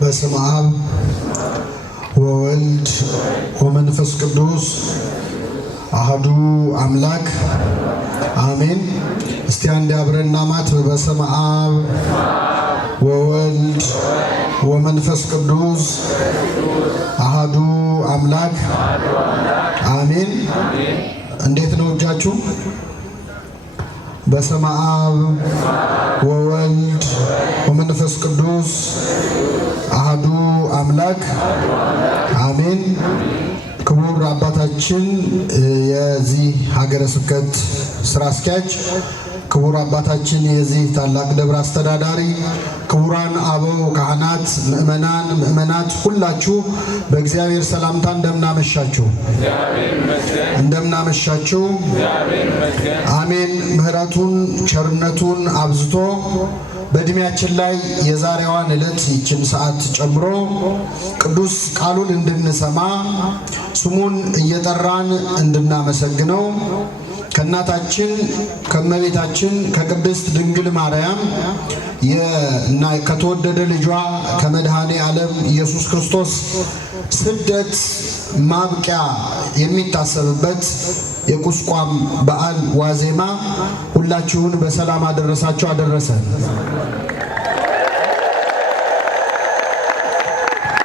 በስመ አብ ወወልድ ወመንፈስ ቅዱስ አሐዱ አምላክ አሜን። እስቲ አንድ አብረን ማት በስመ አብ ወወልድ ወመንፈስ ቅዱስ አሐዱ አምላክ አሜን። እንዴት ነው እጃችሁ? በስመ አብ ወወልድ ወመንፈስ ቅዱስ አሐዱ አምላክ አሜን። ክቡር አባታችን የዚህ ሀገረ ስብከት ስራ አስኪያጅ፣ ክቡር አባታችን የዚህ ታላቅ ደብር አስተዳዳሪ፣ ክቡራን አበው ካህናት፣ ምእመናት ሁላችሁ በእግዚአብሔር ሰላምታ እንደምናመሻችሁ አሜን። ምሕረቱን ቸርነቱን አብዝቶ በእድሜያችን ላይ የዛሬዋን ዕለት ይችን ሰዓት ጨምሮ ቅዱስ ቃሉን እንድንሰማ ስሙን እየጠራን እንድናመሰግነው ከእናታችን ከእመቤታችን ከቅድስት ድንግል ማርያም እና ከተወደደ ልጇ ከመድኃኔ ዓለም ኢየሱስ ክርስቶስ ስደት ማብቂያ የሚታሰብበት የቁስቋም በዓል ዋዜማ ሁላችሁን በሰላም አደረሳችሁ አደረሰን።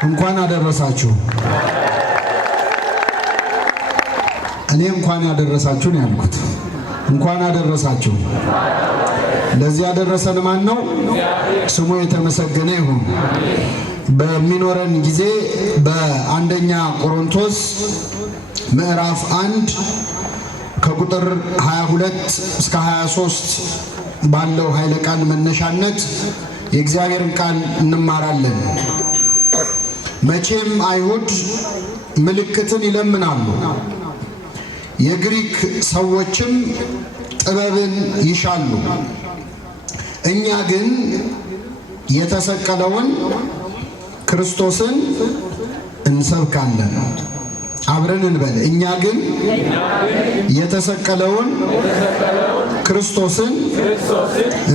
እንኳን አደረሳችሁ። እኔ እንኳን ያደረሳችሁ ነው ያልኩት። እንኳን አደረሳችሁ። ለዚህ ያደረሰን ማን ነው? ስሙ የተመሰገነ ይሁን። በሚኖረን ጊዜ በአንደኛ ቆሮንቶስ ምዕራፍ 1 ከቁጥር 22 እስከ 23 ባለው ኃይለ ቃል መነሻነት የእግዚአብሔርን ቃል እንማራለን። መቼም አይሁድ ምልክትን ይለምናሉ፣ የግሪክ ሰዎችም ጥበብን ይሻሉ። እኛ ግን የተሰቀለውን ክርስቶስን እንሰብካለን። አብረን እንበል። እኛ ግን የተሰቀለውን ክርስቶስን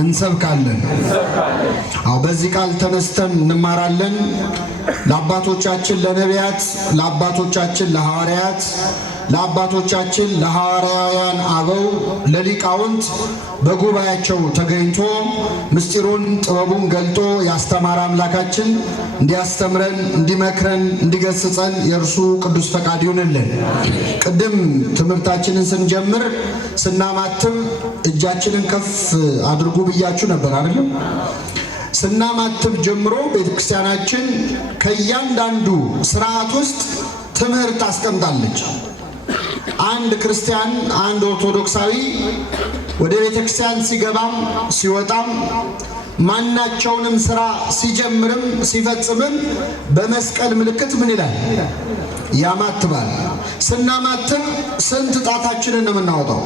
እንሰብካለን። አዎ፣ በዚህ ቃል ተነስተን እንማራለን። ለአባቶቻችን ለነቢያት፣ ለአባቶቻችን ለሐዋርያት፣ ለአባቶቻችን ለሐዋርያውያን አበው፣ ለሊቃውንት በጉባኤያቸው ተገኝቶ ምስጢሩን ጥበቡን ገልጦ ያስተማረ አምላካችን እንዲያስተምረን፣ እንዲመክረን፣ እንዲገስጸን የእርሱ ቅዱስ ፈቃድ ይሁንልን። ቅድም ትምህርታችንን ስንጀምር ስናማትብ እጃችንን ከፍ አድርጉ ብያችሁ ነበር አይደለም? ስናማትብ ጀምሮ ቤተክርስቲያናችን ከእያንዳንዱ ስርዓት ውስጥ ትምህርት አስቀምጣለች። አንድ ክርስቲያን፣ አንድ ኦርቶዶክሳዊ ወደ ቤተክርስቲያን ሲገባም ሲወጣም ማናቸውንም ስራ ሲጀምርም ሲፈጽምም በመስቀል ምልክት ምን ይላል? ያማትባል። ስናማትብ ስንት ጣታችንን ነው የምናወጣው?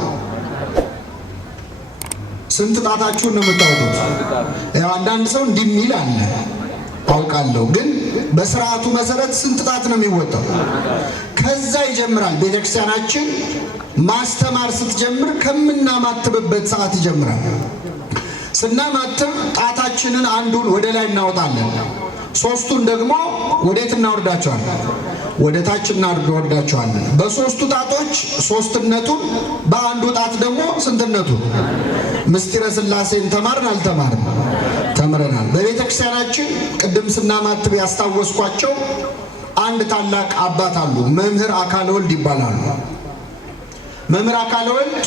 ስንት ጣታችሁን ነው የምታወጡት? አንዳንድ ሰው እንዲህ የሚል አለ አውቃለሁ፣ ግን በስርዓቱ መሰረት ስንት ጣት ነው የሚወጣው? ከዛ ይጀምራል። ቤተክርስቲያናችን ማስተማር ስትጀምር ከምናማትብበት ሰዓት ይጀምራል። ስናማትብ ጣታችንን አንዱን ወደ ላይ እናወጣለን፣ ሶስቱን ደግሞ ወዴት እናወርዳቸዋለን? ወደ ታች እናወርዳቸዋለን። በሶስቱ ጣቶች ሶስትነቱን፣ በአንዱ ጣት ደግሞ ስንትነቱን። ምስጢረ ሥላሴን ተማርን አልተማርን? ተምረናል። በቤተ ክርስቲያናችን ቅድም ስናማትብ ያስታወስኳቸው አንድ ታላቅ አባት አሉ። መምህር አካለ ወልድ ይባላሉ። መምህር አካለ ወልድ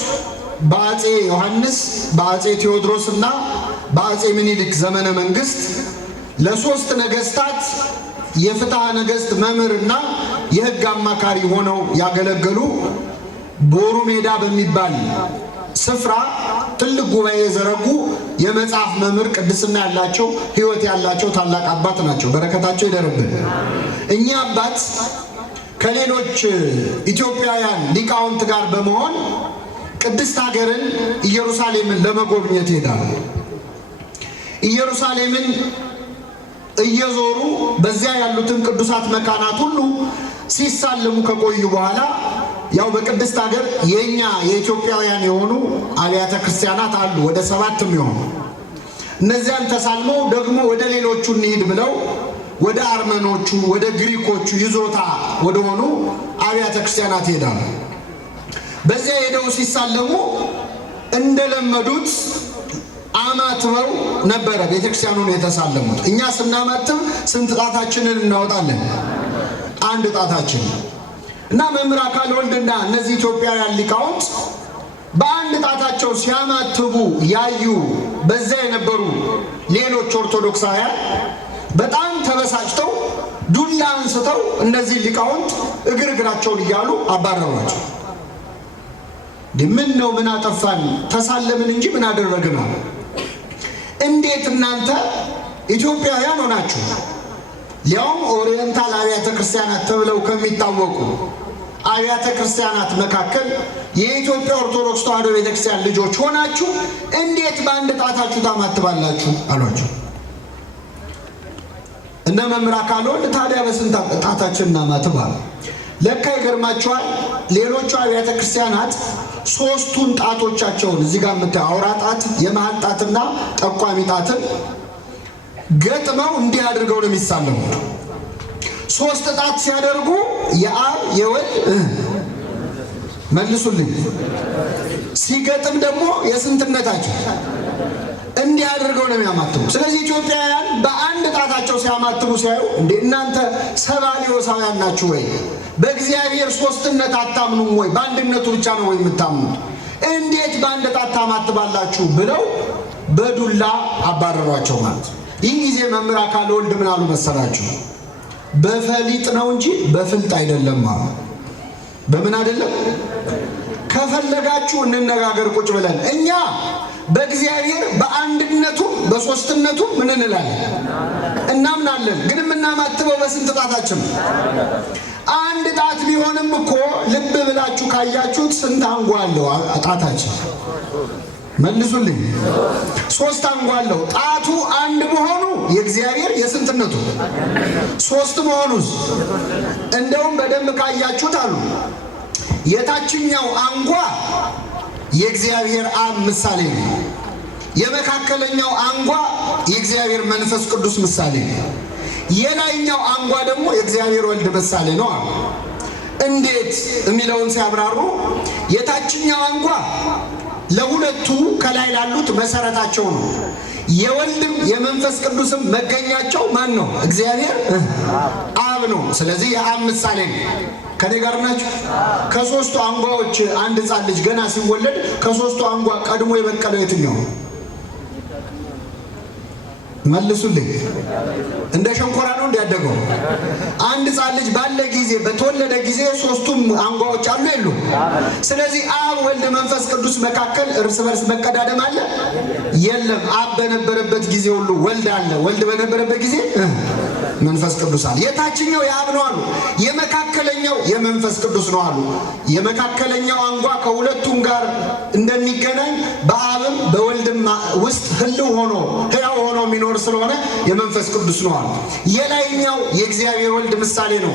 በአፄ ዮሐንስ፣ በአፄ ቴዎድሮስ እና በአፄ ምኒልክ ዘመነ መንግስት ለሶስት ነገስታት የፍትሐ ነገስት መምህርና የህግ አማካሪ ሆነው ያገለገሉ ቦሩ ሜዳ በሚባል ስፍራ ትልቅ ጉባኤ የዘረጉ የመጽሐፍ መምህር፣ ቅድስና ያላቸው ህይወት ያላቸው ታላቅ አባት ናቸው። በረከታቸው ይደርብን። እኛ አባት ከሌሎች ኢትዮጵያውያን ሊቃውንት ጋር በመሆን ቅድስት ሀገርን ኢየሩሳሌምን ለመጎብኘት ይሄዳሉ። ኢየሩሳሌምን እየዞሩ በዚያ ያሉትን ቅዱሳት መካናት ሁሉ ሲሳለሙ ከቆዩ በኋላ ያው በቅድስት ሀገር የኛ የኢትዮጵያውያን የሆኑ አብያተ ክርስቲያናት አሉ፣ ወደ 7 የሚሆኑ። እነዚያን ተሳልመው ደግሞ ወደ ሌሎቹ እንሂድ ብለው ወደ አርመኖቹ ወደ ግሪኮቹ ይዞታ ወደ ሆኑ አብያተ ክርስቲያናት ይሄዳሉ። በዚያ ሄደው ሲሳለሙ እንደለመዱት አማትበው ነበረ ቤተክርስቲያኑን የተሳለሙት። እኛ ስናማትብ ስንት ጣታችንን እናወጣለን? አንድ ጣታችን። እና መምህር አካለ ወልድና እነዚህ ኢትዮጵያውያን ሊቃውንት በአንድ ጣታቸው ሲያማትቡ ያዩ በዚያ የነበሩ ሌሎች ኦርቶዶክሳውያን በጣም ተበሳጭተው ዱላ አንስተው እነዚህ ሊቃውንት እግር እግራቸውን እያሉ አባረሯቸው። ምን ነው? ምን አጠፋን? ተሳለምን እንጂ ምን አደረግን? እንዴት እናንተ ኢትዮጵያውያን ሆናችሁ ሊያውም ኦሪየንታል አብያተ ክርስቲያናት ተብለው ከሚታወቁ አብያተ ክርስቲያናት መካከል የኢትዮጵያ ኦርቶዶክስ ተዋሕዶ ቤተክርስቲያን ልጆች ሆናችሁ እንዴት በአንድ ጣታችሁ ታማትባላችሁ አሏቸው። እነ መምህር አካለ ወልድ ታዲያ በስንት ጣታችን እናማትብ አሉ። ለካ ይገርማቸዋል። ሌሎቹ አብያተ ክርስቲያናት ሶስቱን ጣቶቻቸውን እዚህ ጋር የምታየው አውራ ጣት፣ የመሃል ጣትና ጠቋሚ ጣትን ገጥመው እንዲህ አድርገው ነው የሚሳለሙት። ሶስት ጣት ሲያደርጉ የአብ የወልድ መልሱልኝ፣ ሲገጥም ደግሞ የስንትነታቸው እንዲህ አድርገው ነው የሚያማትቡ። ስለዚህ ኢትዮጵያውያን በአንድ ጣታቸው ሲያማትቡ ሲያዩ እንዴ እናንተ ሰባሊዮሳውያን ናችሁ ወይ? በእግዚአብሔር ሶስትነት አታምኑም ወይ? በአንድነቱ ብቻ ነው ወይ የምታምኑት? እንዴት በአንድ ጣት ታማትባላችሁ ብለው በዱላ አባረሯቸው ማለት ነው። ይህ ጊዜ መምህር አካለ ወልድ ምን አሉ መሰላችሁ? በፈሊጥ ነው እንጂ በፍልጥ አይደለም አሉ። በምን አይደለም? ከፈለጋችሁ እንነጋገር ቁጭ ብለን እኛ በእግዚአብሔር በአንድነቱ በሶስትነቱ ምን እንላለን? እናምናለን። ግን የምናማትበው በስንት ጣታችን? አንድ ጣት ቢሆንም እኮ ልብ ብላችሁ ካያችሁት ስንት አንጓ አለው ጣታችን? መልሱልኝ። ሶስት አንጓ አለው። ጣቱ አንድ መሆኑ የእግዚአብሔር የስንትነቱ፣ ሶስት መሆኑስ እንደውም በደንብ ካያችሁት አሉ የታችኛው አንጓ የእግዚአብሔር አብ ምሳሌ ነው። የመካከለኛው አንጓ የእግዚአብሔር መንፈስ ቅዱስ ምሳሌ ነው። የላይኛው አንጓ ደግሞ የእግዚአብሔር ወልድ ምሳሌ ነው አሉ። እንዴት የሚለውን ሲያብራሩ የታችኛው አንጓ ለሁለቱ ከላይ ላሉት መሰረታቸው ነው። የወልድም የመንፈስ ቅዱስም መገኛቸው ማን ነው? እግዚአብሔር አብ ነው። ስለዚህ የአብ ምሳሌ ነው። ከኔ ጋር ናችሁ? ከሶስቱ አንጓዎች አንድ ሕፃን ልጅ ገና ሲወለድ ከሶስቱ አንጓ ቀድሞ የበቀለው የትኛው? መልሱልኝ። እንደ ሸንኮራ ነው እንዲያደገው? አንድ ሕፃን ልጅ ባለ ጊዜ በተወለደ ጊዜ ሶስቱም አንጓዎች አሉ የሉ? ስለዚህ አብ ወልድ መንፈስ ቅዱስ መካከል እርስ በርስ መቀዳደም አለ የለም? አብ በነበረበት ጊዜ ሁሉ ወልድ አለ፣ ወልድ በነበረበት ጊዜ መንፈስ ቅዱስ አለ። የታችኛው የአብ ነው አሉ፣ የመካከለኛው የመንፈስ ቅዱስ ነው አሉ። የመካከለኛው አንጓ ከሁለቱም ጋር እንደሚገናኝ በአብም በወልድም ውስጥ ህልው ሆኖ ሕያው ሆኖ የሚኖር ስለሆነ የመንፈስ ቅዱስ ነው አሉ። የላይኛው የእግዚአብሔር ወልድ ምሳሌ ነው።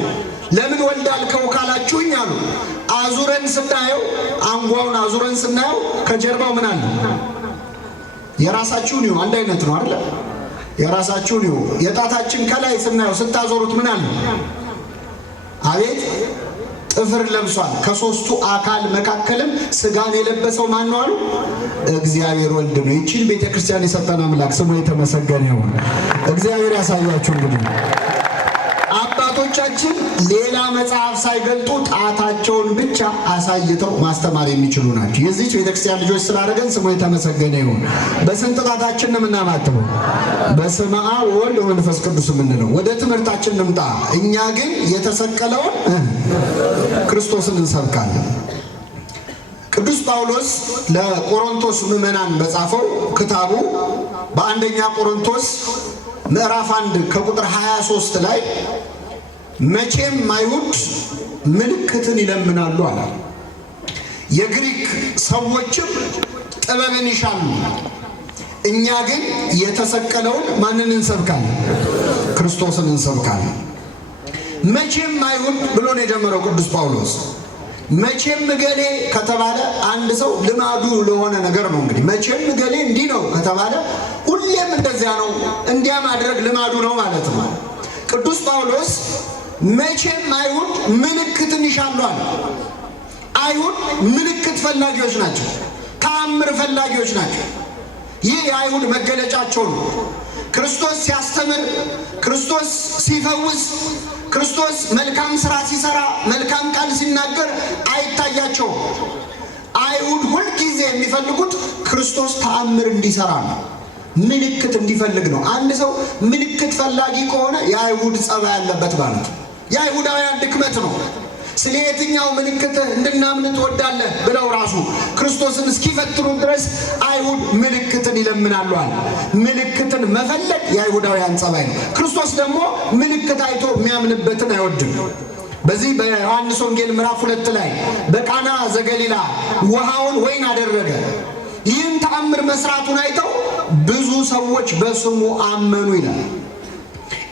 ለምን ወልድ አልከው ካላችሁኝ አሉ አዙረን ስናየው አንጓውን አዙረን ስናየው ከጀርባው ምን አለ? የራሳችሁን ይሁ አንድ አይነት ነው አይደል? የራሳችሁን ይሁ የጣታችን ከላይ ስናየው ስታዞሩት ምን አለ? አቤት ጥፍር ለብሷል። ከሶስቱ አካል መካከልም ስጋን የለበሰው ማን ነው አሉ? እግዚአብሔር ወልድ ነው። ይህችን ቤተክርስቲያን የሰጠን አምላክ ስሙ የተመሰገነ ይሁን። እግዚአብሔር ያሳያችሁ። እንግዲህ አባቶቻችን ሌላ መጽሐፍ ሳይገልጡ ጣታቸውን ብቻ አሳይተው ማስተማር የሚችሉ ናቸው። የዚህች ቤተክርስቲያን ልጆች ስላደረገን ስሙ የተመሰገነ ይሁን። በስንት ጣታችን ነው የምናማትበው? በስመ አብ ወወልድ ወመንፈስ ቅዱስ የምንለው። ወደ ትምህርታችን እንምጣ። እኛ ግን የተሰቀለውን ክርስቶስን እንሰብካለን። ቅዱስ ጳውሎስ ለቆሮንቶስ ምዕመናን በጻፈው ክታቡ በአንደኛ ቆሮንቶስ ምዕራፍ 1 ከቁጥር 23 ላይ መቼም አይሁድ ምልክትን ይለምናሉ አለ። የግሪክ ሰዎችም ጥበብን ይሻሉ፣ እኛ ግን የተሰቀለውን ማንን እንሰብካለን? ክርስቶስን እንሰብካለን። መቼም አይሁድ ብሎ ነው የጀመረው ቅዱስ ጳውሎስ። መቼም እገሌ ከተባለ አንድ ሰው ልማዱ ለሆነ ነገር ነው። እንግዲህ መቼም እገሌ እንዲህ ነው ከተባለ ሁሌም እንደዚያ ነው፣ እንዲያ ማድረግ ልማዱ ነው ማለት ነው። ቅዱስ ጳውሎስ መቼም አይሁድ ምልክትን ይሻሉ አለ። አይሁድ ምልክት ፈላጊዎች ናቸው፣ ተአምር ፈላጊዎች ናቸው። ይህ የአይሁድ መገለጫቸው ነው። ክርስቶስ ሲያስተምር፣ ክርስቶስ ሲፈውስ፣ ክርስቶስ መልካም ስራ ሲሰራ፣ መልካም ቃል ሲናገር አይታያቸውም። አይሁድ ሁልጊዜ የሚፈልጉት ክርስቶስ ተአምር እንዲሰራ ነው፣ ምልክት እንዲፈልግ ነው። አንድ ሰው ምልክት ፈላጊ ከሆነ የአይሁድ ጸባይ ያለበት ማለት ነው። የአይሁዳውያን ድክመት ነው። ስለ የትኛው ምልክት እንድናምን ትወዳለህ ብለው ራሱ ክርስቶስን እስኪፈትኑ ድረስ አይሁድ ምልክትን ይለምናሉ አለ። ምልክትን መፈለግ የአይሁዳውያን ጸባይ ነው። ክርስቶስ ደግሞ ምልክት አይቶ የሚያምንበትን አይወድም። በዚህ በዮሐንስ ወንጌል ምዕራፍ 2 ላይ በቃና ዘገሊላ ውሃውን ወይን አደረገ። ይህን ተአምር መስራቱን አይተው ብዙ ሰዎች በስሙ አመኑ ይላል።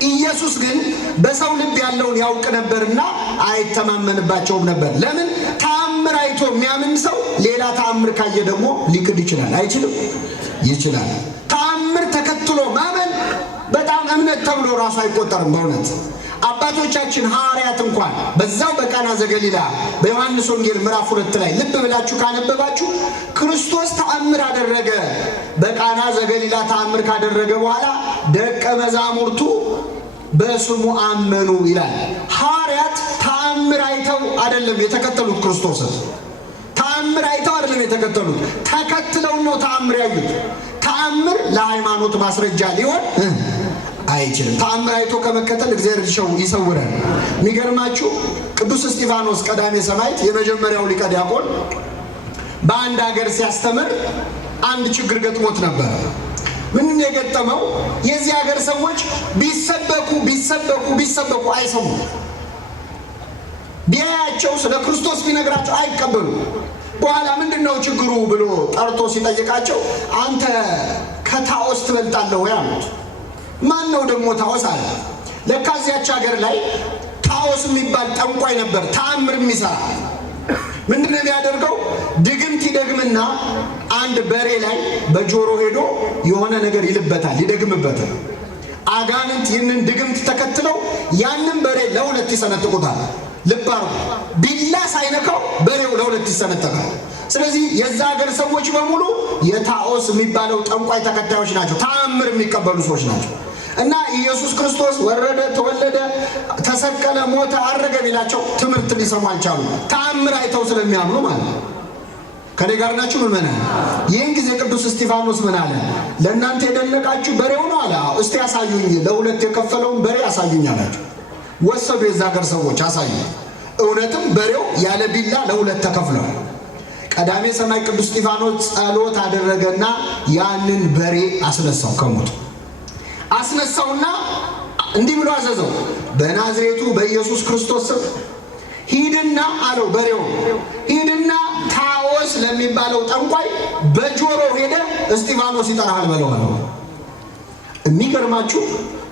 ኢየሱስ ግን በሰው ልብ ያለውን ያውቅ ነበርና አይተማመንባቸውም ነበር። ለምን? ተአምር አይቶ የሚያምን ሰው ሌላ ተአምር ካየ ደግሞ ሊክድ ይችላል። አይችልም? ይችላል። ተአምር ተከትሎ ማመን በጣም እምነት ተብሎ ራሱ አይቆጠርም። በእውነት አባቶቻችን ሐዋርያት እንኳን በዛው በቃና ዘገሊላ በዮሐንስ ወንጌል ምዕራፍ 2 ላይ ልብ ብላችሁ ካነበባችሁ ክርስቶስ ተአምር አደረገ። በቃና ዘገሊላ ተአምር ካደረገ በኋላ ደቀ መዛሙርቱ በስሙ አመኑ ይላል። ሐዋርያት ተአምር አይተው አይደለም የተከተሉት ክርስቶስን። ተአምር አይተው አይደለም የተከተሉት፣ ተከትለው ነው ተአምር ያዩት። ተአምር ለሃይማኖት ማስረጃ ሊሆን አይችልም። ተአምር አይቶ ከመከተል እግዚአብሔር ይሰውረን። የሚገርማችሁ ቅዱስ እስጢፋኖስ ቀዳሜ ሰማዕት የመጀመሪያው ሊቀ ዲያቆን በአንድ ሀገር ሲያስተምር አንድ ችግር ገጥሞት ነበር። ምን የገጠመው? የዚህ ሀገር ሰዎች ቢሰበኩ አይሰሙም። ቢያያቸው ስለ ክርስቶስ ቢነግራቸው አይቀበሉ። በኋላ ምንድነው ችግሩ ብሎ ጠርቶ ሲጠይቃቸው አንተ ከታኦስ ትበልጣለህ ወይ አሉት። ማን ነው ደግሞ ታኦስ አለ። ለካ እዚያች ሀገር ላይ ታኦስ የሚባል ጠንቋይ ነበር፣ ተአምር የሚሰራ። ምንድነው የሚያደርገው? ድግምት ይደግምና አንድ በሬ ላይ በጆሮ ሄዶ የሆነ ነገር ይልበታል፣ ይደግምበታል። አጋንንት ይህንን ድግምት ተከትለው ያንን በሬ ለሁለት ይሰነጥቁታል። ልብ አድርጉ፣ ቢላ ሳይነካው በሬው ለሁለት ይሰነጠቃል። ስለዚህ የዛ ሀገር ሰዎች በሙሉ የታኦስ የሚባለው ጠንቋይ ተከታዮች ናቸው፣ ተአምር የሚቀበሉ ሰዎች ናቸው። እና ኢየሱስ ክርስቶስ ወረደ፣ ተወለደ፣ ተሰቀለ፣ ሞተ፣ አረገ ቢላቸው ትምህርት ሊሰሙ አልቻሉ። ተአምር አይተው ስለሚያምኑ ማለት ነው። ከኔ ጋር ናችሁ ምእመናን? ይህን ጊዜ ቅዱስ እስጢፋኖስ ምን አለ? ለእናንተ የደነቃችሁ በሬው ነው አለ። እስቲ ያሳዩኝ፣ ለሁለት የከፈለውን በሬ ያሳዩኝ አላቸው። ወሰዱ የዛ ሀገር ሰዎች አሳዩ። እውነትም በሬው ያለ ቢላ ለሁለት ተከፍሏል። ቀዳሜ ሰማዕት ቅዱስ እስጢፋኖስ ጸሎት አደረገና ያንን በሬ አስነሳው፣ ከሞቱ አስነሳውና እንዲህ ብሎ አዘዘው፣ በናዝሬቱ በኢየሱስ ክርስቶስ ስም ሂድና አለው። በሬው ሂድና ታኦስ ለሚባለው ጠንቋይ በጆሮ ሄደ እስጢፋኖስ ይጠራሃል በለው አለው። የሚገርማችሁ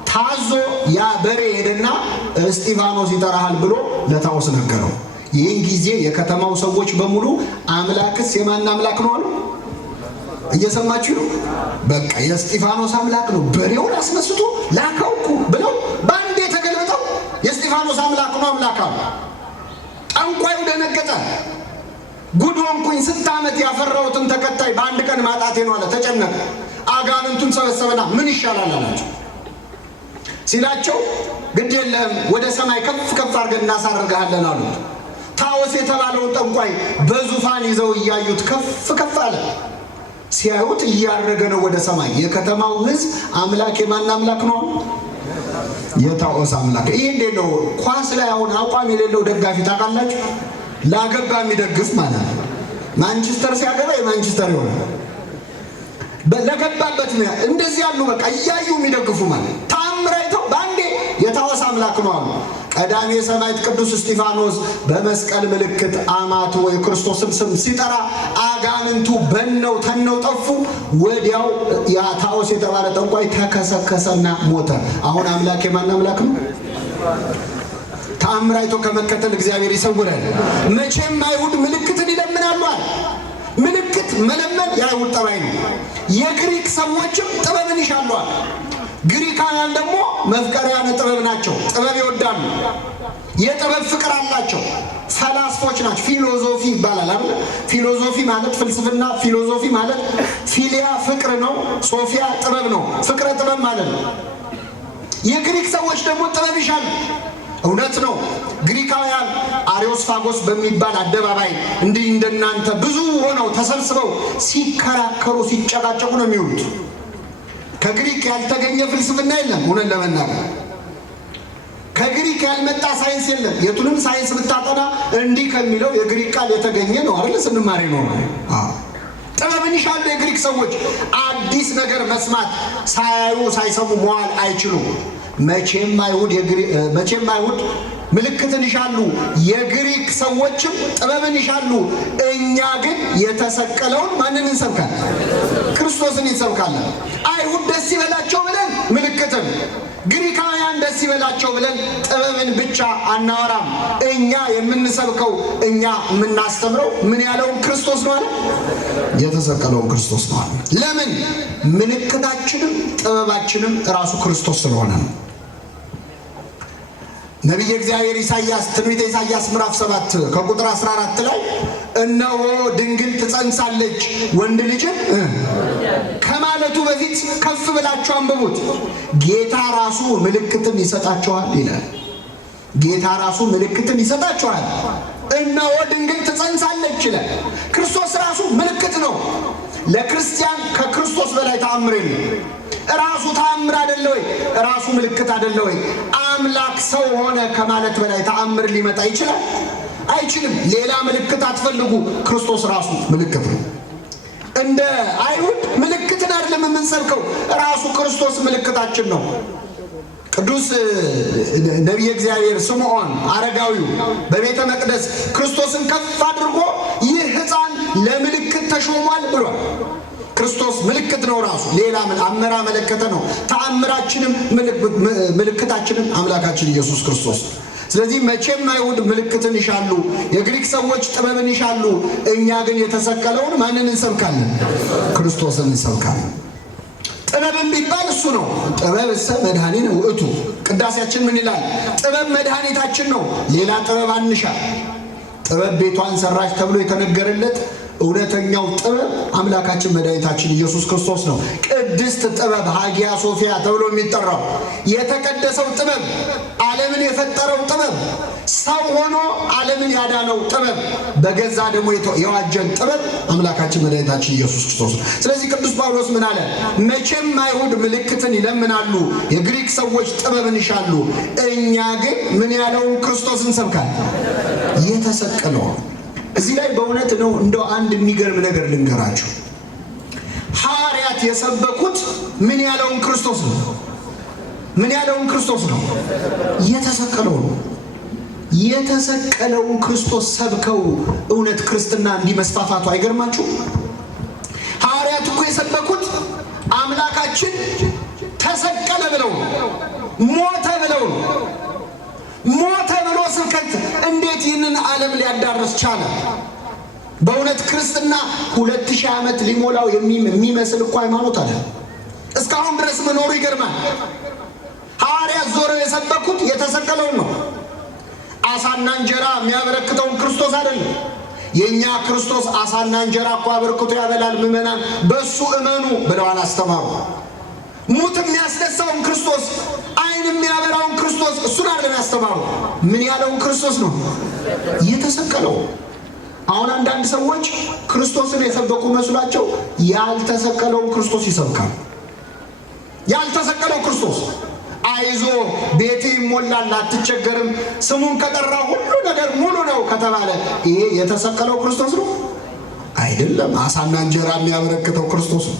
ታዞ ያ በሬ ሄደና እስጢፋኖስ ይጠራሃል ብሎ ለታኦስ ነገረው። ይህን ጊዜ የከተማው ሰዎች በሙሉ አምላክስ የማን አምላክ ነው አሉ። እየሰማችሁ ነው? በቃ የእስጢፋኖስ አምላክ ነው፣ በሬውን አስነስቶ ላከውኩ ብለው በአንዴ ተገልብጠው የእስጢፋኖስ አምላክ ነው አምላክ አሉ። ጠንቋዩ ደነገጠ። ጉድ ሆንኩኝ፣ 6 ዓመት ያፈራሁትን ተከታይ በአንድ ቀን ማጣቴ ነው አለ። ተጨነቀ። አጋንንቱን ሰበሰበና ምን ይሻላል አላቸው። ሲላቸው ግድ የለህም ወደ ሰማይ ከፍ ከፍ አድርገን እናሳርግሃለን አሉት። ታኦስ የተባለውን ጠንቋይ በዙፋን ይዘው እያዩት ከፍ ከፍ አለ። ሲያዩት እያረገ ነው ወደ ሰማይ። የከተማው ሕዝብ አምላክ የማን አምላክ ነው? የታኦስ አምላክ። ይህ እንዴት ነው? ኳስ ላይ አሁን አቋም የሌለው ደጋፊ ታውቃላችሁ? ላገባ የሚደግፍ ማለት ነው። ማንቸስተር ሲያገባ የማንቸስተር ይሆናል። ለገባበት እንደዚህ ያሉ በቃ እያዩ የሚደግፉ ማለት ተአምር አይተው በአንዴ የታኦስ አምላክ ነው አሉ። ቀዳሜ ሰማዕት ቅዱስ እስጢፋኖስ በመስቀል ምልክት አማት ወይ ክርስቶስን ስም ሲጠራ አጋንንቱ በነው ተነው ጠፉ። ወዲያው ያ ታኦስ የተባለ ጠንቋይ ተከሰከሰና ሞተ። አሁን አምላክ የማን አምላክ ነው? ተአምር አይቶ ከመከተል እግዚአብሔር ይሰውረን። መቼም አይሁድ ምልክትን ይለምናሉ አለ። ምልክት መለመን የአይሁድ ጠባይ ነው። የግሪክ ሰዎችም ጥበብን ይሻሉ አለ። ግሪካውያን ደግሞ መፍቀሪያነ ጥበብ ናቸው። ጥበብ ይወዳሉ። የጥበብ ፍቅር አላቸው። ፈላስፎች ናቸው። ፊሎዞፊ ይባላል አይደል? ፊሎዞፊ ማለት ፍልስፍና፣ ፊሎዞፊ ማለት ፊሊያ ፍቅር ነው፣ ሶፊያ ጥበብ ነው። ፍቅረ ጥበብ ማለት ነው። የግሪክ ሰዎች ደግሞ ጥበብ ይሻሉ። እውነት ነው። ግሪካውያን አሪዮስፋጎስ በሚባል አደባባይ እንዲህ እንደናንተ ብዙ ሆነው ተሰብስበው ሲከራከሩ ሲጨቃጨቁ ነው የሚውሉት። ከግሪክ ያልተገኘ ፍልስፍና የለም። እውነት ለመናገር ከግሪክ ያልመጣ ሳይንስ የለም። የቱንም ሳይንስ ብታጠና እንዲህ ከሚለው የግሪክ ቃል የተገኘ ነው አይደል? ስንማሬ ነው። ጥበብን ይሻሉ የግሪክ ሰዎች። አዲስ ነገር መስማት ሳያዩ ሳይሰሙ መዋል አይችሉም። መቼም አይሁድ ምልክትን ይሻሉ፣ የግሪክ ሰዎችም ጥበብን ይሻሉ። እኛ ግን የተሰቀለውን ማንን እንሰብካለን? ክርስቶስን እንሰብካለን። አይሁድ ደስ ይበላቸው ብለን ምልክትን፣ ግሪካውያን ደስ ይበላቸው ብለን ጥበብን ብቻ አናወራም። እኛ የምንሰብከው እኛ የምናስተምረው ምን ያለውን ክርስቶስ ነው አለ፣ የተሰቀለውን ክርስቶስ ነው አለ። ለምን? ምልክታችንም ጥበባችንም ራሱ ክርስቶስ ስለሆነ ነው። ነቢየ እግዚአብሔር ኢሳይያስ ትንቢተ ኢሳይያስ ምዕራፍ 7 ከቁጥር 14 ላይ እነሆ ድንግል ትጸንሳለች ወንድ ልጅን ከማለቱ በፊት ከፍ ብላችሁ አንብቡት። ጌታ ራሱ ምልክትን ይሰጣችኋል ይላል። ጌታ ራሱ ምልክትን ይሰጣችኋል። እነሆ ድንግል ትጸንሳለች ይላል። ክርስቶስ ራሱ ምልክት ነው። ለክርስቲያን ከክርስቶስ በላይ ተአምር የለም። ራሱ ተአምር አይደለ ወይ? ራሱ ምልክት አይደለ ወይ? አምላክ ሰው ሆነ ከማለት በላይ ተአምር ሊመጣ ይችላል? አይችልም። ሌላ ምልክት አትፈልጉ። ክርስቶስ ራሱ ምልክት ነው። እንደ አይሁድ ምልክትን አይደለም የምንሰብከው፣ ራሱ ክርስቶስ ምልክታችን ነው። ቅዱስ ነቢየ እግዚአብሔር ስምዖን አረጋዊው በቤተ መቅደስ ክርስቶስን ከፍ አድርጎ ይህ ሕፃን ለምልክት ተሾሟል ብሏል። ክርስቶስ ምልክት ነው ራሱ። ሌላ ምን አመራ መለከተ ነው። ተአምራችንም ምልክታችንም አምላካችን ኢየሱስ ክርስቶስ። ስለዚህ መቼም አይሁድ ምልክትን ይሻሉ፣ የግሪክ ሰዎች ጥበብን ይሻሉ። እኛ ግን የተሰቀለውን ማንን እንሰብካለን? ክርስቶስን እንሰብካለን። ጥበብን ቢባል እሱ ነው። ጥበብ እሰ መድኃኒነ ውእቱ። ቅዳሴያችን ምን ይላል? ጥበብ መድኃኒታችን ነው። ሌላ ጥበብ አንሻ። ጥበብ ቤቷን ሰራች ተብሎ የተነገረለት እውነተኛው ጥበብ አምላካችን መድኃኒታችን ኢየሱስ ክርስቶስ ነው። ቅድስት ጥበብ ሀጊያ ሶፊያ ተብሎ የሚጠራው የተቀደሰው ጥበብ፣ ዓለምን የፈጠረው ጥበብ፣ ሰው ሆኖ ዓለምን ያዳነው ጥበብ፣ በገዛ ደግሞ የዋጀን ጥበብ አምላካችን መድኃኒታችን ኢየሱስ ክርስቶስ ነው። ስለዚህ ቅዱስ ጳውሎስ ምን አለ? መቼም አይሁድ ምልክትን ይለምናሉ፣ የግሪክ ሰዎች ጥበብን ይሻሉ፣ እኛ ግን ምን ያለውን ክርስቶስን እንሰብካለን? የተሰቀለው። እዚህ ላይ በእውነት ነው እንደው አንድ የሚገርም ነገር ልንገራችሁ። ሐዋርያት የሰበኩት ምን ያለውን ክርስቶስ ነው? ምን ያለውን ክርስቶስ ነው? የተሰቀለው ነው። የተሰቀለውን ክርስቶስ ሰብከው እውነት ክርስትና እንዲመስፋፋቱ አይገርማችሁ? ሐዋርያት እኮ የሰበኩት አምላካችን ተሰቀለ ብለው ሞተ ብለው ሞተ ብሎ ስብከት እንዴት ይህንን ዓለም ሊያዳርስ ቻለ? በእውነት ክርስትና 2000 ዓመት ሊሞላው የሚመስል እኮ ሃይማኖት አለ። እስካሁን ድረስ መኖሩ ይገርማል። ሐዋርያት ዞረው የሰበኩት የተሰቀለውን ነው። አሳና እንጀራ የሚያበረክተውን ክርስቶስ አይደለም። የኛ ክርስቶስ አሳና እንጀራ እኮ አበርክቶ ያበላል፣ ምዕመናን በሱ እመኑ ብለዋል አስተማሩ። ሙት የሚያስነሳውን ክርስቶስ፣ ዓይን የሚያበራውን ክርስቶስ እሱን አይደለም ያስተማሩ። ምን ያለውን ክርስቶስ ነው? የተሰቀለው። አሁን አንዳንድ ሰዎች ክርስቶስን የሰበኩ መስሏቸው ያልተሰቀለውን ክርስቶስ ይሰብካል። ያልተሰቀለው ክርስቶስ አይዞ ቤቴ ይሞላል አትቸገርም፣ ስሙን ከጠራ ሁሉ ነገር ሙሉ ነው ከተባለ ይሄ የተሰቀለው ክርስቶስ ነው? አይደለም። አሳና እንጀራ የሚያበረክተው ክርስቶስ ነው።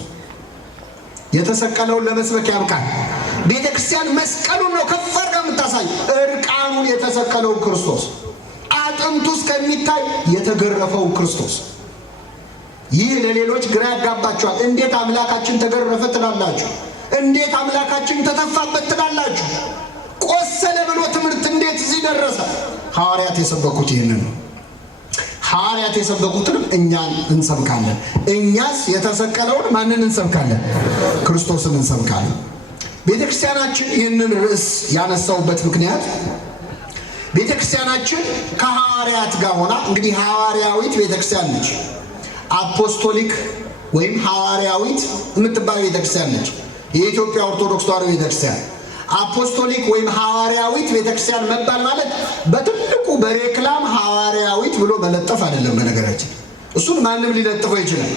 የተሰቀለውን ለመስበክ ያብቃል። ቤተ ክርስቲያን መስቀሉን ነው ከፍ አድርጋ የምታሳይ፣ እርቃኑን የተሰቀለውን ክርስቶስ፣ አጥንቱ እስከሚታይ የተገረፈውን ክርስቶስ። ይህ ለሌሎች ግራ ያጋባቸዋል። እንዴት አምላካችን ተገረፈ ትላላችሁ? እንዴት አምላካችን ተተፋበት ትላላችሁ? ቆሰለ ብሎ ትምህርት እንዴት እዚህ ደረሰ? ሐዋርያት የሰበኩት ይህንን ነው። ሐዋርያት የሰበኩትን እኛን እንሰብካለን። እኛስ የተሰቀለውን ማንን እንሰብካለን? ክርስቶስን እንሰብካለን። ቤተክርስቲያናችን ይህንን ርዕስ ያነሳውበት ምክንያት ቤተክርስቲያናችን ከሐዋርያት ጋር ሆና እንግዲህ ሐዋርያዊት ቤተክርስቲያን ነች። አፖስቶሊክ ወይም ሐዋርያዊት የምትባል ቤተክርስቲያን ነች የኢትዮጵያ ኦርቶዶክስ ተዋሕዶ ቤተክርስቲያን። አፖስቶሊክ ወይም ሐዋርያዊት ቤተክርስቲያን መባል ማለት በትልቁ በሬክላም ሐዋርያዊት ብሎ መለጠፍ አይደለም። በነገራችን እሱን ማንም ሊለጥፈው ይችላል።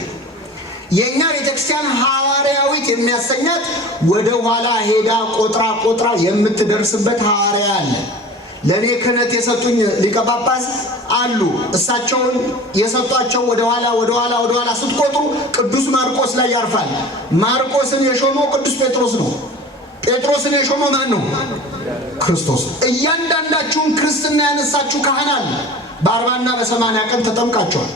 የኛ ቤተክርስቲያን ሐዋርያዊት የሚያሰኛት ወደ ኋላ ሄዳ ቆጥራ የምትደርስበት ሐዋርያ አለ። ለኔ ክህነት የሰጡኝ ሊቀ ጳጳስ አሉ። እሳቸውን የሰጧቸው ወደ ኋላ ስትቆጥሩ ቅዱስ ማርቆስ ላይ ያርፋል። ማርቆስን የሾመው ቅዱስ ጴጥሮስ ነው። ጴጥሮስን የሾመው ማን ነው? ክርስቶስ። እያንዳንዳችሁን ክርስትና ያነሳችሁ ካህናት በ40 እና በ80 ቀን ተጠምቃችኋል።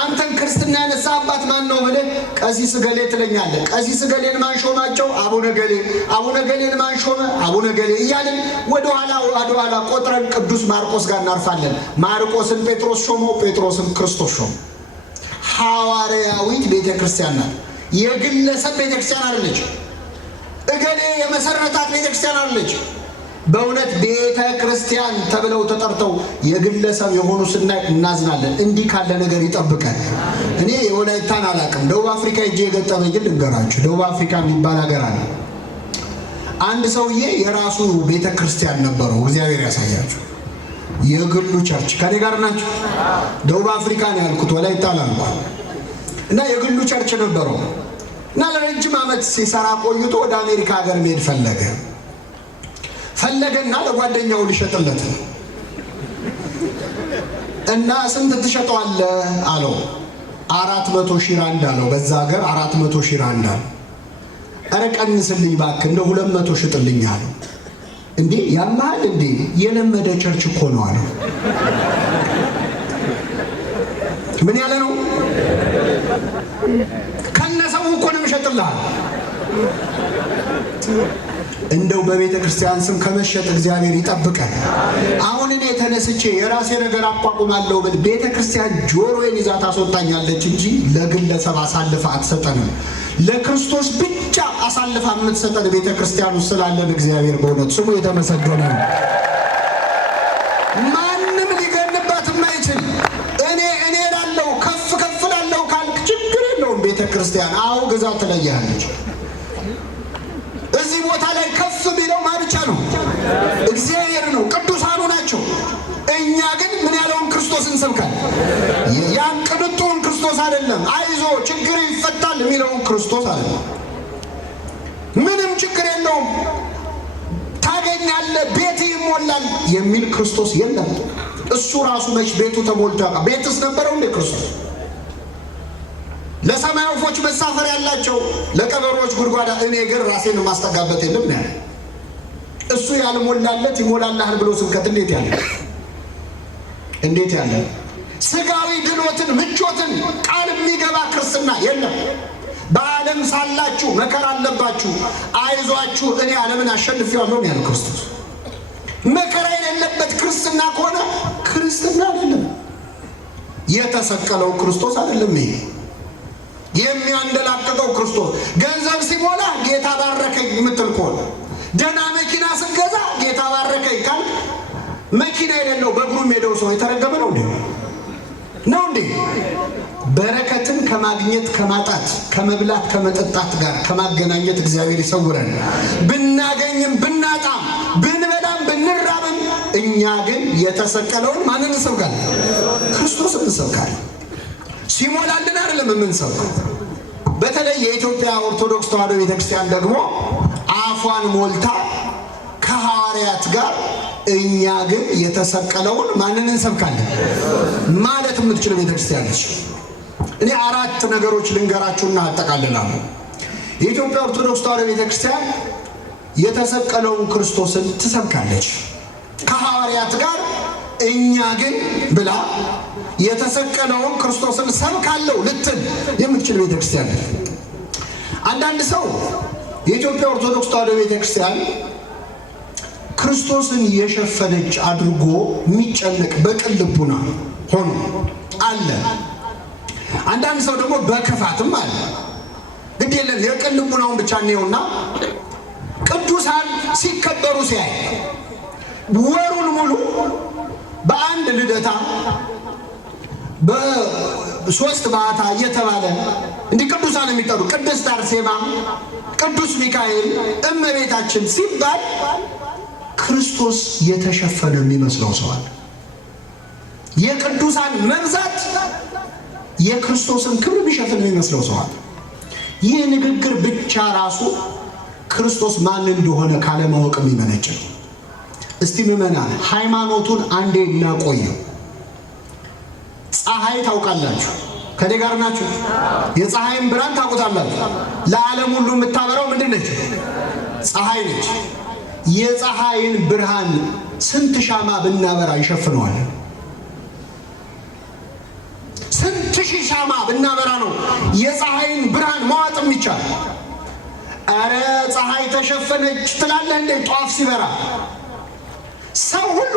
አንተን ክርስትና ያነሳ አባት ማን ነው ብለህ ቀሲስ ገሌ ትለኛለህ። ቀሲስ ገሌን ማን ሾማቸው? አቡነ ገሌ። አቡነ ገሌን ማን ሾመ? አቡነ ገሌ እያልን ወደ ኋላ ቆጥረን ቅዱስ ማርቆስ ጋር እናርፋለን። ማርቆስን ጴጥሮስ ሾመው፣ ጴጥሮስን ክርስቶስ ሾመው። ሐዋርያዊት ቤተክርስቲያን ናት። የግለሰብ ቤተክርስቲያን አይደለች። እገሌ የመሰረታት ቤተክርስቲያን አይደለች። በእውነት ቤተ ክርስቲያን ተብለው ተጠርተው የግለሰብ የሆኑ ስናይ እናዝናለን። እንዲህ ካለ ነገር ይጠብቀን። እኔ የወላይታን አላውቅም። ደቡብ አፍሪካ ሄጄ የገጠመኝ ግን ልንገራችሁ። ደቡብ አፍሪካ የሚባል ሀገር አለ። አንድ ሰውዬ የራሱ ቤተ ክርስቲያን ነበረው። እግዚአብሔር ያሳያችሁ። የግሉ ቸርች ከኔ ጋር ናቸው። ደቡብ አፍሪካ ነው ያልኩት፣ ወላይታ አላልኩም። እና የግሉ ቸርች ነበረው እና ለረጅም ዓመት ሲሰራ ቆይቶ ወደ አሜሪካ ሀገር መሄድ ፈለገና ለጓደኛው ሊሸጥለት እና ስንት ትሸጠዋለህ አለው። 400 ሺህ ራንድ አለው። በዛ ሀገር 400 ሺህ ራንድ አለው። ኧረ ቀንስልኝ እባክህ እንደ 200 ሽጥልኝ አለው። እንዴ ያማል እንዴ የለመደ ቸርች እኮ ነው አለው። ምን ያለ ነው? ከነሰው እኮ ነው የሚሸጥልሃል። እንደው በቤተ ክርስቲያን ስም ከመሸጥ እግዚአብሔር ይጠብቀን። አሁን እኔ ተነስቼ የራሴ ነገር አቋቁማለሁ ብል ቤተ ክርስቲያን ጆሮዬን ይዛ ታስወጣኛለች እንጂ ለግለሰብ አሳልፋ አትሰጠንም። ለክርስቶስ ብቻ አሳልፋ የምትሰጠን ቤተ ክርስቲያን ውስጥ ስላለን እግዚአብሔር በእውነት ስሙ የተመሰገነ ነው። ማንም ሊገንባት የማይችል እኔ ላለው ከፍ ላለው ካልክ ችግር የለውም። ቤተ ክርስቲያን አዎ ግዛ ትለያለች። እዚህ ቦታ ላይ ከፍ ቢለው ማብቻ ነው? እግዚአብሔር ነው፣ ቅዱሳኑ ናቸው። እኛ ግን ምን ያለውን ክርስቶስ እንሰብካለን። ያን ቅንጡን ክርስቶስ አይደለም። አይዞ ችግር ይፈታል የሚለውን ክርስቶስ አይደለም። ምንም ችግር የለውም ታገኛለህ፣ ቤት ይሞላል የሚል ክርስቶስ የለም። እሱ ራሱ መች ቤቱ ተሞልቶ ያውቃል? ቤትስ ነበረው እንደ ክርስቶስ? ለሰማይ ወፎች መሳፈር ያላቸው ለቀበሮች ጉድጓዳ፣ እኔ ግን ራሴን ማስተጋበት የለም ነው ያለ። እሱ ያልሞላለት ይሞላልሃል ብሎ ስብከት እንዴት ያለ ስጋዊ ድሎትን ምቾትን ቃል የሚገባ ክርስትና የለም። በዓለም ሳላችሁ መከራ አለባችሁ፣ አይዟችሁ እኔ ዓለምን አሸንፌዋለሁ ነው ያለው ክርስቶስ። መከራ የሌለበት ክርስትና ከሆነ ክርስትና አይደለም። የተሰቀለው ክርስቶስ አይደለም። ይሄ የሚያንደላቅቀው ክርስቶስ ገንዘብ ሲሞላ ጌታ ባረከኝ የምትል ከሆነ ደህና መኪና ስገዛ ጌታ ባረከኝ ካል መኪና የሌለው በእግሩ ሄደው ሰው የተረገመ ነው እንዴ? በረከትን ከማግኘት ከማጣት ከመብላት ከመጠጣት ጋር ከማገናኘት እግዚአብሔር ይሰውረን። ብናገኝም ብናጣም ብንበላም ብንራብም እኛ ግን የተሰቀለውን ማንን እንሰብካለን? ክርስቶስን እንሰብካለን። ሲሞላልን አይደለም የምንሰብከው። በተለይ የኢትዮጵያ ኦርቶዶክስ ተዋሕዶ ቤተክርስቲያን ደግሞ አፏን ሞልታ ከሐዋርያት ጋር እኛ ግን የተሰቀለውን ማንን እንሰብካለን ማለት የምትችለው ቤተክርስቲያን ነች። እኔ 4 ነገሮች ልንገራችሁና አጠቃልላለሁ። የኢትዮጵያ ኦርቶዶክስ ተዋሕዶ ቤተክርስቲያን የተሰቀለውን ክርስቶስን ትሰብካለች ከሐዋርያት ጋር። እኛ ግን ብላ የተሰቀለውን ክርስቶስን ሰብካለሁ ልትል የምትችል ቤተክርስቲያን ነች። አንዳንድ ሰው የኢትዮጵያ ኦርቶዶክስ ተዋሕዶ ቤተክርስቲያን ክርስቶስን የሸፈነች አድርጎ የሚጨነቅ በቅን ልቡና ሆኖ አለ። አንዳንድ ሰው ደግሞ በክፋትም አለ። ግድ የለም የቅን ልቡናውን ብቻ እንየውና ቅዱሳን ሲከበሩ ሲያይ ወሩን ሙሉ በአንድ ልደታ በሶስት ባታ እየተባለ እንዲህ ቅዱሳን የሚጠሩ ቅድስት አርሴማ፣ ቅዱስ ሚካኤል፣ እመቤታችን ሲባል ክርስቶስ የተሸፈነ የሚመስለው ሰው አለ። የቅዱሳን መብዛት የክርስቶስን ክብር ቢሸፍን የሚመስለው ሰው አለ። ይህ ንግግር ብቻ ራሱ ክርስቶስ ማን እንደሆነ ካለማወቅ የሚመነጭ ነው። እስቲ ምዕመናን ሃይማኖቱን አንዴ እናቆየው። ፀሐይ ታውቃላችሁ፣ ከኔ ጋር ናችሁ? የፀሐይን ብርሃን ታውቁታላችሁ። ለዓለም ሁሉ የምታበራው ምንድን ነች? ፀሐይ ነች። የፀሐይን ብርሃን ስንት ሻማ ብናበራ ይሸፍነዋል? ስንት ሺህ ሻማ ብናበራ ነው የፀሐይን ብርሃን ማዋጥ የሚቻል? አረ ፀሐይ ተሸፈነች ትላለህ እንዴ? ጧፍ ሲበራ ሰው ሁሉ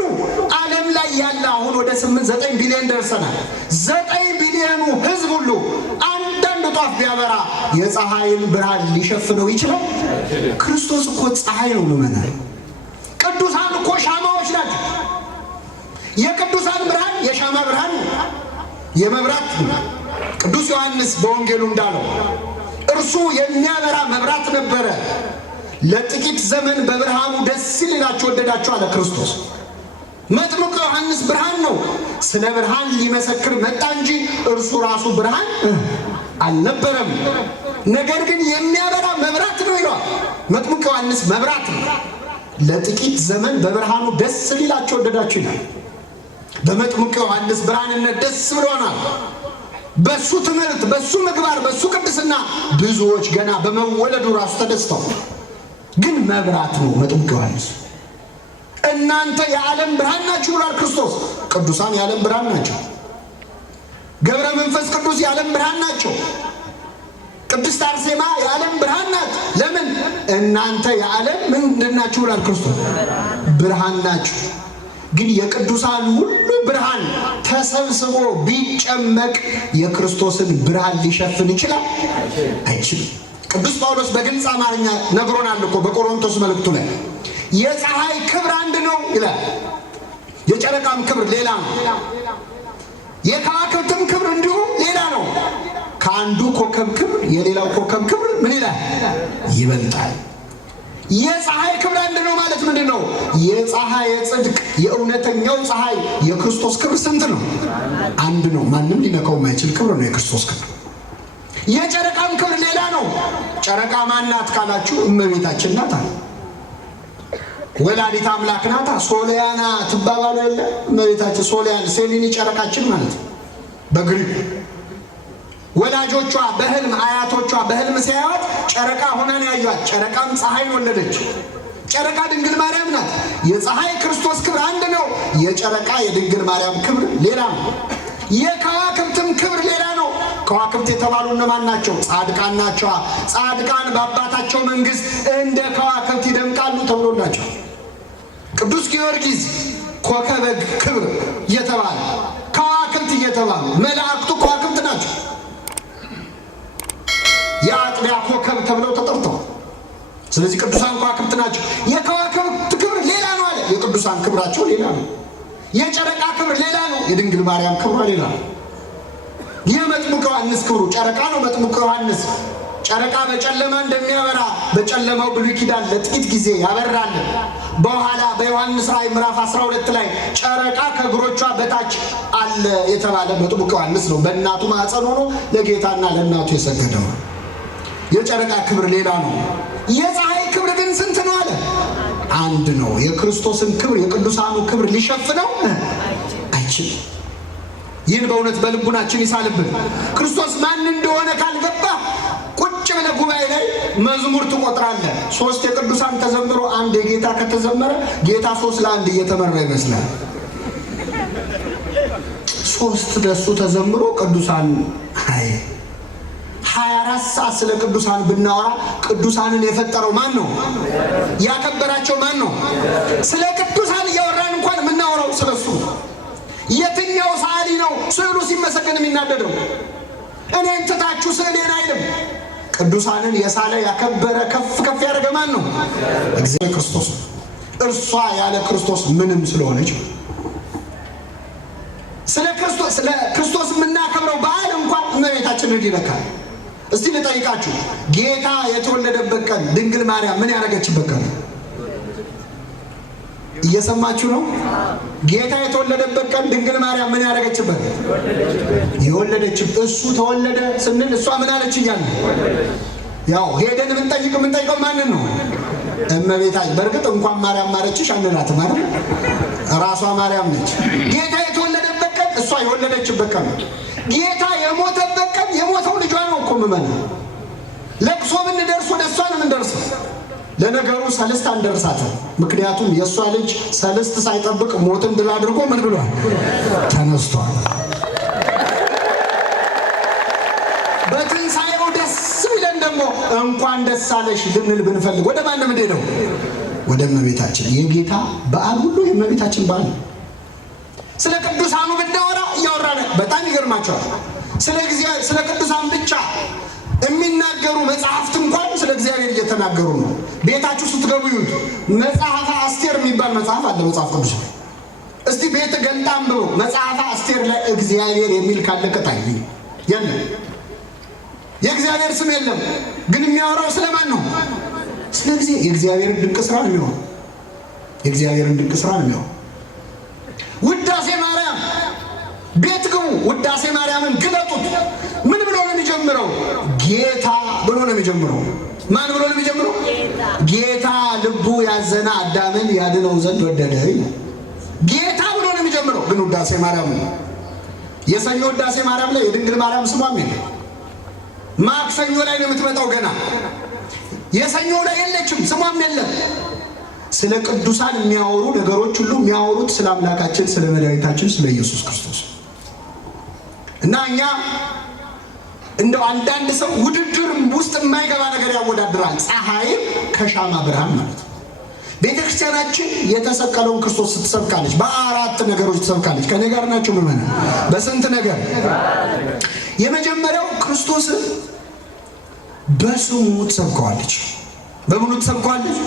ዓለም ላይ ያለ አሁን ወደ 8-9 ቢሊዮን ደርሰናል። 9 ቢሊዮኑ ህዝብ ሁሉ አንዳንድ ጧፍ ቢያበራ የፀሐይን ብርሃን ሊሸፍነው ይችላል? ክርስቶስ እኮ ፀሐይ ነው ምዕመናን። ቅዱሳን እኮ ሻማዎች ናቸው። የቅዱሳን ብርሃን የሻማ ብርሃን የመብራት ቅዱስ ዮሐንስ በወንጌሉ እንዳለው እርሱ የሚያበራ መብራት ነበረ። ለጥቂት ዘመን በብርሃኑ ደስ ይላችሁ ወደዳችሁ አለ ክርስቶስ። መጥምቁ ዮሐንስ ብርሃን ነው። ስለ ብርሃን ሊመሰክር መጣ እንጂ እርሱ ራሱ ብርሃን አልነበረም። ነገር ግን የሚያበራ መብራት ነው ይላል። መጥምቁ ዮሐንስ መብራት ነው። ለጥቂት ዘመን በብርሃኑ ደስ ይላችሁ ወደዳችሁ ይላል። በመጥምቁ ዮሐንስ ብርሃንነት ደስ ብሎናል። በሱ ትምህርት፣ በሱ ምግባር፣ በሱ ቅድስና ብዙዎች ገና በመወለዱ ራሱ ተደስተው፣ ግን መብራት ነው መጥምቁ ዮሐንስ። እናንተ የዓለም ብርሃን ናችሁ ብሏል ክርስቶስ። ቅዱሳን የዓለም ብርሃን ናቸው። ገብረ መንፈስ ቅዱስ የዓለም ብርሃን ናቸው። ቅድስት አርሴማ የዓለም ብርሃን ናት። ለምን? እናንተ የዓለም ምንድን ናችሁ ብሏል ክርስቶስ። ብርሃን ናችሁ። ግን የቅዱሳን ሁሉ ብርሃን ተሰብስቦ ቢጨመቅ የክርስቶስን ብርሃን ሊሸፍን ይችላል? አይችልም። ቅዱስ ጳውሎስ በግልጽ አማርኛ ነግሮናል እኮ በቆሮንቶስ መልእክቱ ላይ የፀሐይ ክብር አንድ ነው ይላል። የጨረቃም ክብር ሌላ ነው። የከዋክብትም ክብር እንዲሁ ሌላ ነው። ከአንዱ ኮከብ ክብር የሌላው ኮከብ ክብር ምን ይላል? ይበልጣል። የፀሐይ ክብር አንድ ነው ማለት ምንድን ነው? የፀሐይ የጽድቅ የእውነተኛው ፀሐይ የክርስቶስ ክብር ስንት ነው? አንድ ነው። ማንም ሊነካው የማይችል ክብር ነው የክርስቶስ ክብር። የጨረቃም ክብር ሌላ ነው። ጨረቃ ማናት ካላችሁ እመቤታችን ናት። ወላዲት አምላክ ናታ። ሶሊያና ትባባሉ የለ እመቤታችን ሶሊያን ሴሊኒ ጨረቃችን ማለት ነው በግሪክ። ወላጆቿ በህልም አያቶቿ በህልም ሲያዩት ጨረቃ ሆናን ያዩት። ጨረቃም ፀሐይን ወለደች። ጨረቃ ድንግል ማርያም ናት። የፀሐይ ክርስቶስ ክብር አንድ ነው። የጨረቃ የድንግል ማርያም ክብር ሌላ ነው። የከዋክብትም ክብር ሌላ ነው። ከዋክብት የተባሉ እነማን ናቸው? ጻድቃን ናቸው። ጻድቃን በአባታቸው መንግስት እንደ ከዋክብት ይደምቃሉ ተብሎላቸው። ቅዱስ ጊዮርጊስ ኮከበ ክብር እየተባለ ከዋክብት እየተባሉ መላእክቱ ከዋክብት ናቸው። የአጥቢያ ኮከብ ተብለው ተጠርተዋል። ስለዚህ ቅዱሳን ከዋክብት ናቸው። የከዋክብት ክብር ሌላ ነው አለ። የቅዱሳን ክብራቸው ሌላ ነው። የጨረቃ ክብር ሌላ ነው። የድንግል ማርያም ክብሯ ሌላ ነው። የመጥምቁ ዮሐንስ ክብሩ ጨረቃ ነው። መጥምቁ ዮሐንስ ጨረቃ በጨለማ እንደሚያበራ በጨለማው ብሉይ ኪዳን ለጥቂት ጊዜ ያበራል። በኋላ በዮሐንስ ራእይ ምዕራፍ 12 ላይ ጨረቃ ከእግሮቿ በታች አለ የተባለ መጥምቁ ዮሐንስ ነው። በእናቱ ማኅፀን ሆኖ ለጌታና ለእናቱ የሰገደው። የጨረቃ ክብር ሌላ ነው። የፀሐይ ክብር ግን ስንት ነው አለ? አንድ ነው። የክርስቶስን ክብር የቅዱሳኑ ክብር ሊሸፍነው አይችልም። ይህን በእውነት በልቡናችን ይሳልብን። ክርስቶስ ማን እንደሆነ ካልገባ ቁጭ ብለህ ጉባኤ ላይ መዝሙር ትቆጥራለህ። 3 የቅዱሳን ተዘምሮ 1 የጌታ ከተዘመረ ጌታ 3 ለ1 እየተመራ ይመስላል። 3 ለሱ ተዘምሮ ቅዱሳን 24 ሰዓት ስለ ቅዱሳን ብናወራ ቅዱሳንን የፈጠረው ማን ነው? ያከበራቸው ማን ነው? ስለ ቅዱሳን እያወራን እንኳን የምናወራው ስለሱ። የትኛው ሰዓሊ ነው ስዕሉ ሲመሰገን የሚናደደው? እኔን ትታችሁ ስዕሌን አይልም። ቅዱሳንን የሳለ ያከበረ ከፍ ያደረገ ማን ነው? እግዚአብሔር ክርስቶስ። እርሷ ያለ ክርስቶስ ምንም ስለሆነች ስለ ክርስቶስ የምናከብረው በዓል እንኳን እመቤታችንን ይለካል። እስቲ ልጠይቃችሁ፣ ጌታ የተወለደበት ቀን ድንግል ማርያም ምን ያደረገችበት ቀን? እየሰማችሁ ነው? ጌታ የተወለደበት ቀን ድንግል ማርያም ምን ያደረገችበት? የወለደችበት። እሱ ተወለደ ስንል እሷ ምን አለች እያለ ያው ሄደን የምንጠይቀው ማንን ነው? እመቤታችን። በእርግጥ እንኳን ማርያም ማረችሽ አንላትም አይደል? ራሷ ማርያም ነች። ጌታ የተወለደበት ቀን እሷ የወለደችበት ቀን ነው። ጌታ የሞተበት ቀን የሞተው ልጇ ነው እኮ ምመና። ለቅሶ ብንደርስ ወደ እሷ ነው የምንደርሰው። ለነገሩ ሰልስት አንደርሳትም። ምክንያቱም የእሷ ልጅ ሰልስት ሳይጠብቅ ሞትን ድል አድርጎ ምን ብሏል? ተነስቷል። በትንሣኤው ደስ ቢለን ደግሞ እንኳን ደስ አለሽ ልንል ብንፈልግ ወደ ማን ነው? ወደ እመቤታችን። የጌታ በዓል ሁሉ የእመቤታችን በዓል ነው። ስለ ቅዱሳኑ ብናወራ እያወራን በጣም ይገርማቸዋል። ስለ ቅዱሳን ብቻ የሚናገሩ መጽሐፍት እንኳን ስለ እግዚአብሔር እየተናገሩ ነው። ቤታችሁ ስትገቡ ይሁን መጽሐፈ አስቴር የሚባል መጽሐፍ አለ መጽሐፍ ቅዱስ። እስቲ ቤት ገልጣም ብሎ መጽሐፈ አስቴር ላይ እግዚአብሔር የሚል ካለ ቅጣይ የለም። የእግዚአብሔር ስም የለም። ግን የሚያወራው ስለማን ነው? ስለ የእግዚአብሔርን ድንቅ ስራ ነው የሚሆነው። የእግዚአብሔርን ድንቅ ስራ ነው የሚሆነው። ውዳሴ ማርያም ቤት ግቡ፣ ውዳሴ ማርያምን ግለጡት። ምን ብሎ ነው የሚጀምረው? ጌታ ብሎ ነው የሚጀምረው። ማን ብሎ ነው የሚጀምረው? ጌታ ልቡ ያዘነ አዳምን ያድነው ዘንድ ወደደ። ጌታ ብሎ ነው የሚጀምረው። ግን ውዳሴ ማርያም ነው። የሰኞ ውዳሴ ማርያም ላይ የድንግል ማርያም ስሟም የለም። ማክሰኞ ላይ ነው የምትመጣው ገና። የሰኞ ላይ የለችም፣ ስሟም የለም። ስለ ቅዱሳን የሚያወሩ ነገሮች ሁሉ የሚያወሩት ስለ አምላካችን ስለ መድኃኒታችን ስለ ኢየሱስ ክርስቶስ እና እኛ እንደው አንዳንድ ሰው ውድድር ውስጥ የማይገባ ነገር ያወዳድራል። ፀሐይም ከሻማ ብርሃን ማለት ነው። ቤተክርስቲያናችን የተሰቀለውን ክርስቶስ ስትሰብካለች። በአራት ነገሮች ትሰብካለች። ከኔ ጋር ናችሁ ምዕመናን? በስንት ነገር? የመጀመሪያው ክርስቶስን በስሙ ትሰብከዋለች። በምኑ ትሰብከዋለች?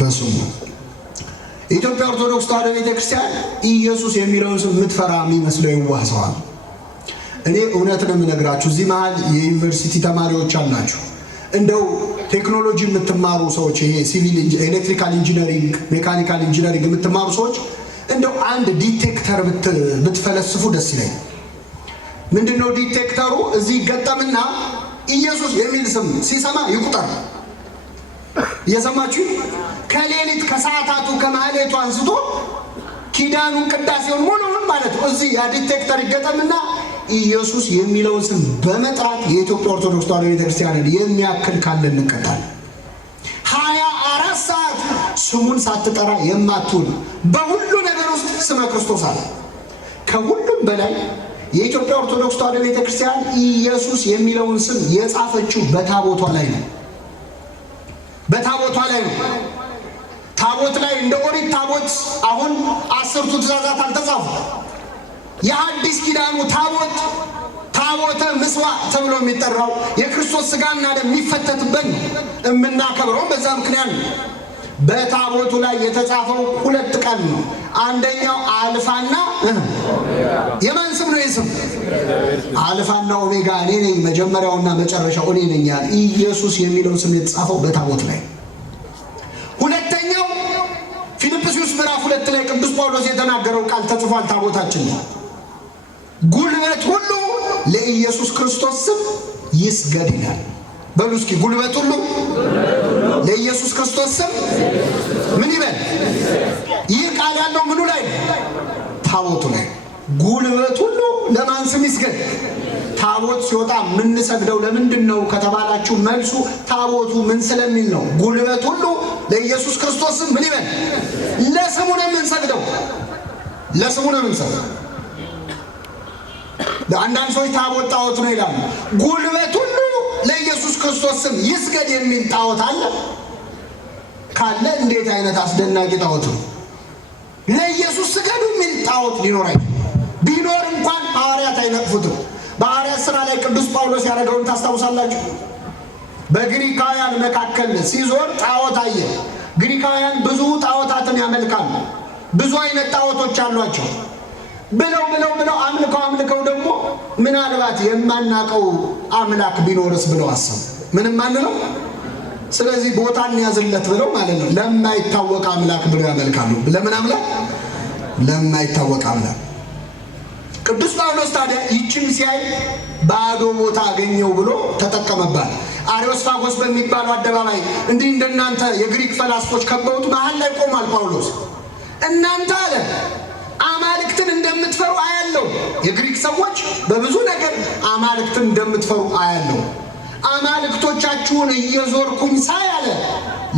በስሙ። የኢትዮጵያ ኦርቶዶክስ ተዋሕዶ ቤተክርስቲያን ኢየሱስ የሚለውን ስም የምትፈራ የሚመስለው ይዋሰዋል። እኔ እውነት ነው የምነግራችሁ። እዚህ መሃል የዩኒቨርሲቲ ተማሪዎች አላችሁ። እንደው ቴክኖሎጂ የምትማሩ ሰዎች፣ ይሄ ሲቪል ኤሌክትሪካል ኢንጂነሪንግ፣ ሜካኒካል ኢንጂነሪንግ የምትማሩ ሰዎች እንደው አንድ ዲቴክተር ብትፈለስፉ ደስ ይለኛል። ምንድነው ዲቴክተሩ? እዚህ ገጠምና ኢየሱስ የሚል ስም ሲሰማ ይቁጠር። እየሰማችሁ ከሌሊት ከሰዓታቱ ከማህሌቱ አንስቶ ኪዳኑን ቅዳሴውን ሙሉውን ማለት ነው። እዚህ ያ ዲቴክተር ይገጠምና ኢየሱስ የሚለውን ስም በመጥራት የኢትዮጵያ ኦርቶዶክስ ተዋሕዶ ቤተክርስቲያንን የሚያክል ካለ እንቀጣለን። 24 ሰዓት ስሙን ሳትጠራ የማትውል በሁሉ ነገር ውስጥ ስመ ክርስቶስ አለ። ከሁሉም በላይ የኢትዮጵያ ኦርቶዶክስ ተዋሕዶ ቤተክርስቲያን ኢየሱስ የሚለውን ስም የጻፈችው በታቦቷ ላይ ነው። በታቦቷ ላይ ነው። ታቦት ላይ እንደ ኦሪት ታቦት አሁን 10ቱ ትእዛዛት አልተጻፉ። የአዲስ ኪዳኑ ታቦተ ምስዋዕ ተብሎ የሚጠራው የክርስቶስ ሥጋና ደም የሚፈተትበት ነው። የምናከብረው በዛ ምክንያት ነው። በታቦቱ ላይ የተጻፈው 2 ቃል ነው። አንደኛው አልፋና የማን ስም ነው? የስም አልፋና ኦሜጋ፣ እኔ ነኝ መጀመሪያውና መጨረሻው እኔ ነኝ ያለ ኢየሱስ የሚለው ስም የተጻፈው በታቦት ላይ። ሁለተኛው ፊልጵስዩስ ምዕራፍ 2 ላይ ቅዱስ ጳውሎስ የተናገረው ቃል ተጽፏል። ታቦታችን ነው። ጉልበት ሁሉ ለኢየሱስ ክርስቶስ ስም ይስገድ ይላል። በሉ እስኪ ጉልበት ሁሉ ለኢየሱስ ክርስቶስ ስም ምን ይበል? ይህ ቃል ያለው ምኑ ላይ? ታቦቱ ላይ። ጉልበት ሁሉ ለማን ስም ይስገድ? ታቦት ሲወጣ የምንሰግደው ለምንድን ነው ከተባላችሁ መልሱ ታቦቱ ምን ስለሚል ነው። ጉልበት ሁሉ ለኢየሱስ ክርስቶስ ስም ምን ይበል? ለስሙ ነው የምንሰግደው። ለስሙ ነው የምንሰግደው። አንዳንድ ሰዎች ታቦት ጣዖት ነው ይላሉ። ጉልበት ሁሉ ለኢየሱስ ክርስቶስ ስም ይስገድ የሚል ጣዖት አለ ካለ እንዴት አይነት አስደናቂ ጣዖት ነው! ለኢየሱስ ስገዱ የሚል ጣዖት ሊኖር አይችልም። ቢኖር እንኳን ሐዋርያት አይነቅፉትም። በሐዋርያት ሥራ ላይ ቅዱስ ጳውሎስ ያደረገውን ታስታውሳላችሁ። በግሪካውያን መካከል ሲዞር ጣዖት አየ። ግሪካውያን ብዙ ጣዖታትን ያመልካሉ። ብዙ አይነት ጣዖቶች አሏቸው። ብለው አምልከው ደግሞ ምናልባት የማናቀው አምላክ ቢኖርስ ብለው አሰቡ። ምንም አንለው። ስለዚህ ቦታ እንያዝለት ብለው ማለት ነው ለማይታወቅ አምላክ ብለው ያመልካሉ። ለምን አምላክ? ለማይታወቅ አምላክ። ቅዱስ ጳውሎስ ታዲያ ይችን ሲያይ ባዶ ቦታ አገኘው ብሎ ተጠቀመባት። አሪዮስፋጎስ በሚባለው አደባባይ እንዲህ እንደናንተ የግሪክ ፈላስፎች ከበውት መሃል ላይ ቆሟል ጳውሎስ። እናንተ አለ አማልክትን እንደምትፈሩ አያለው። የግሪክ ሰዎች በብዙ ነገር አማልክትን እንደምትፈሩ አያለው። አማልክቶቻችሁን እየዞርኩኝ ሳይ አለ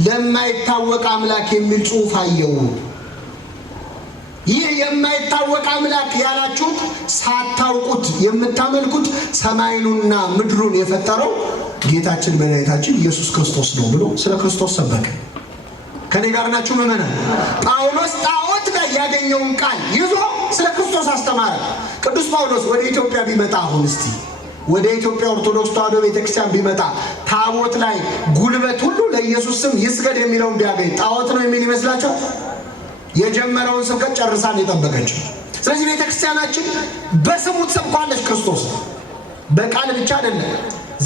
ለማይታወቅ አምላክ የሚል ጽሑፍ አየው። ይህ የማይታወቅ አምላክ ያላችሁት ሳታውቁት የምታመልኩት ሰማዩንና ምድሩን የፈጠረው ጌታችን መድኃኒታችን ኢየሱስ ክርስቶስ ነው ብሎ ስለ ክርስቶስ ሰበከ። ከኔ ጋር ናችሁ ምእመናን? ጳውሎስ ጣዖት ላይ ያገኘውን ቃል ይዞ ስለ ክርስቶስ አስተማረ። ቅዱስ ጳውሎስ ወደ ኢትዮጵያ ቢመጣ አሁን እስቲ ወደ ኢትዮጵያ ኦርቶዶክስ ተዋሕዶ ቤተክርስቲያን ቢመጣ ታቦት ላይ ጉልበት ሁሉ ለኢየሱስ ስም ይስገድ የሚለውን ቢያገኝ ጣዖት ነው የሚል ይመስላችኋል? የጀመረውን ስብከት ጨርሳን የጠበቀችው። ስለዚህ ቤተክርስቲያናችን በስሙ ትሰብካለች ክርስቶስ። በቃል ብቻ አይደለም፣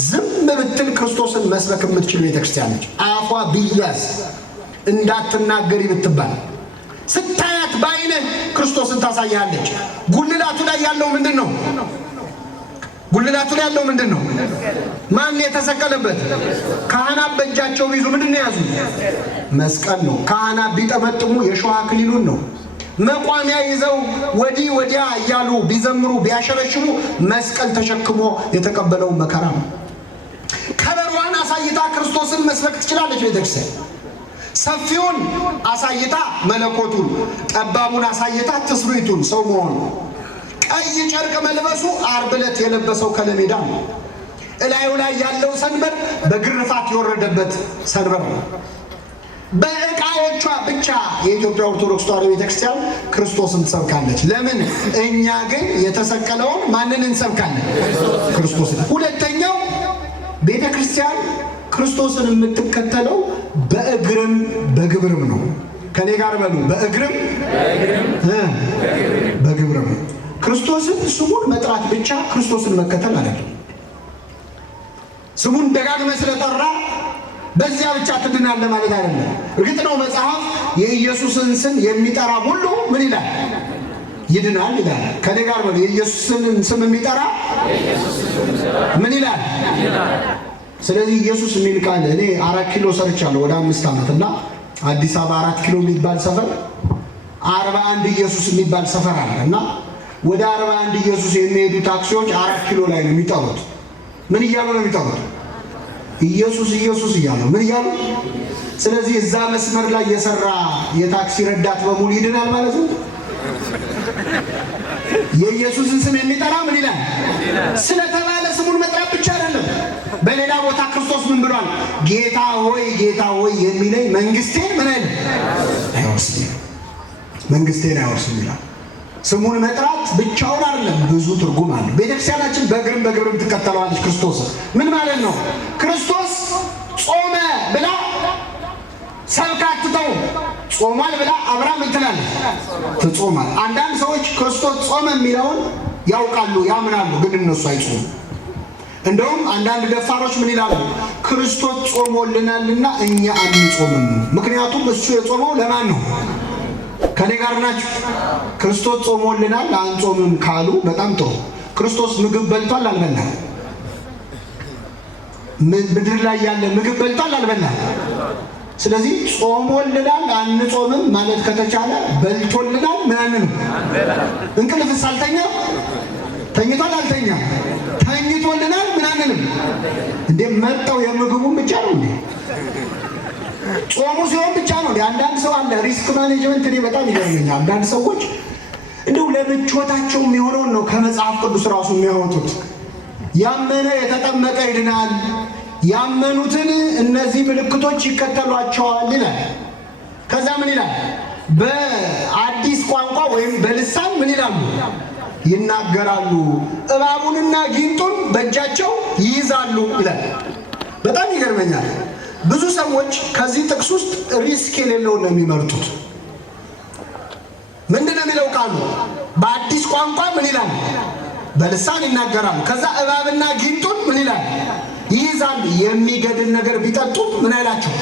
ዝም ብትል ክርስቶስን መስበክ የምትችል ቤተክርስቲያን ነች። አፏ ቢያዝ እንዳትናገሪ ብትባል ስታያት በዓይንህ ክርስቶስን ታሳያለች። ጉልላቱ ላይ ያለው ምንድን ነው? ጉልላቱ ላይ ያለው ምንድን ነው? ማን የተሰቀለበት? ካህናት በእጃቸው ቢይዙ ምንድን ነው የያዙ? መስቀል ነው። ካህናት ቢጠመጥሙ የሾህ አክሊሉን ነው። መቋሚያ ይዘው ወዲህ ወዲያ እያሉ ቢዘምሩ ቢያሸረሽሙ መስቀል ተሸክሞ የተቀበለውን መከራ ነው። ከበሯን አሳይታ ክርስቶስን መስበክ ትችላለች ቤተክርስቲያን። ሰፊውን አሳይታ መለኮቱን፣ ጠባቡን አሳይታ ትስብእቱን ሰው መሆኑ። ቀይ ጨርቅ መልበሱ ዓርብ ዕለት የለበሰው ከለሜዳ ነው። እላዩ ላይ ያለው ሰንበር በግርፋት የወረደበት ሰንበር ነው። በዕቃዎቿ ብቻ የኢትዮጵያ ኦርቶዶክስ ተዋሕዶ ቤተክርስቲያን ክርስቶስን ትሰብካለች። ለምን? እኛ ግን የተሰቀለውን ማንን እንሰብካለን? ክርስቶስን። ሁለተኛው ቤተክርስቲያን ክርስቶስን የምትከተለው በእግርም በግብርም ነው። ከኔ ጋር በሉ፣ በእግርም በግብርም። ክርስቶስን ስሙን መጥራት ብቻ ክርስቶስን መከተል አይደለም። ስሙን ደጋግመህ ስለጠራ በዚያ ብቻ ትድናለህ ማለት አይደለም። እርግጥ ነው መጽሐፍ የኢየሱስን ስም የሚጠራ ሁሉ ምን ይላል? ይድናል ይላል። ከኔ ጋር በሉ፣ የኢየሱስን ስም የሚጠራ ምን ይላል? ስለዚህ ኢየሱስ የሚል ቃል እኔ 4 ኪሎ ሰርቻለሁ ወደ 5 ዓመት እና አዲስ አበባ 4 ኪሎ የሚባል ሰፈር 41 ኢየሱስ የሚባል ሰፈር አለ እና ወደ 41 ኢየሱስ የሚሄዱ ታክሲዎች 4 ኪሎ ላይ ነው የሚጠሩት። ምን እያሉ ነው የሚጠሩት? ኢየሱስ ኢየሱስ እያሉ ምን እያሉ? ስለዚህ እዛ መስመር ላይ የሰራ የታክሲ ረዳት በሙሉ ይድናል ማለት ነው። የኢየሱስን ስም የሚጠራ ምን ይላል? ስለተባለ ስሙን መጥራት ብቻ አይደለም። በሌላ ቦታ ክርስቶስ ምን ብሏል? ጌታ ሆይ የሚለኝ መንግስቴን ምን አይልም አይወርስም፣ መንግስቴን አይወርስም ይላል። ስሙን መጥራት ብቻውን አይደለም፣ ብዙ ትርጉም አለ። ቤተክርስቲያናችን በእግርም በግብርም ትከተለዋለች ክርስቶስ። ምን ማለት ነው? ክርስቶስ ጾመ ብላ ሰብካትተው ጾሟል ብላ አብራ ምን ትላለች? ትጾማል። አንዳንድ ሰዎች ክርስቶስ ጾመ የሚለውን ያውቃሉ፣ ያምናሉ፣ ግን እነሱ አይጾሙም። እንደውም አንዳንድ ደፋሮች ምን ይላሉ? ክርስቶስ ጾሞልናልና እኛ አንጾምም። ምክንያቱም እሱ የጾመው ለማን ነው? ከኔ ጋር ናችሁ? ክርስቶስ ጾሞልናል አንጾምም ካሉ በጣም ጥሩ። ክርስቶስ ምግብ በልቷል አልበላም? ምድር ላይ ያለ ምግብ በልቷል አልበላም? ስለዚህ ጾሞልናል አንጾምም ማለት ከተቻለ በልቶልናል ምናምን እንቅልፍስ አልተኛ? ተኝቷል አልተኛ? ተኝቶልናል ምናምን እንዴ? መጣው የምግቡን ብቻ ነው እንዴ? ጾሙ ሲሆን ብቻ ነው። አንዳንድ ሰው አለ ሪስክ ማኔጅመንት እኔ በጣም ይገርመኛል። አንዳንድ ሰዎች እንደው ለምቾታቸው የሚሆነውን ነው ከመጽሐፍ ቅዱስ ራሱ የሚያወጡት። ያመነ የተጠመቀ ይድናል፣ ያመኑትን እነዚህ ምልክቶች ይከተሏቸዋል ይላል። ከዛ ምን ይላል? በአዲስ ቋንቋ ወይም በልሳን ምን ይላሉ? ይናገራሉ፣ እባቡንና ጊንጡን በእጃቸው ይይዛሉ ይላል። በጣም ይገርመኛል። ብዙ ሰዎች ከዚህ ጥቅስ ውስጥ ሪስክ የሌለው ነው የሚመርጡት። ምንድነው የሚለው ቃሉ? በአዲስ ቋንቋ ምን ይላል? በልሳን ይናገራሉ። ከዛ እባብና ጊንጡን ምን ይላል? ይይዛሉ። የሚገድል ነገር ቢጠጡ ምን አይላቸው?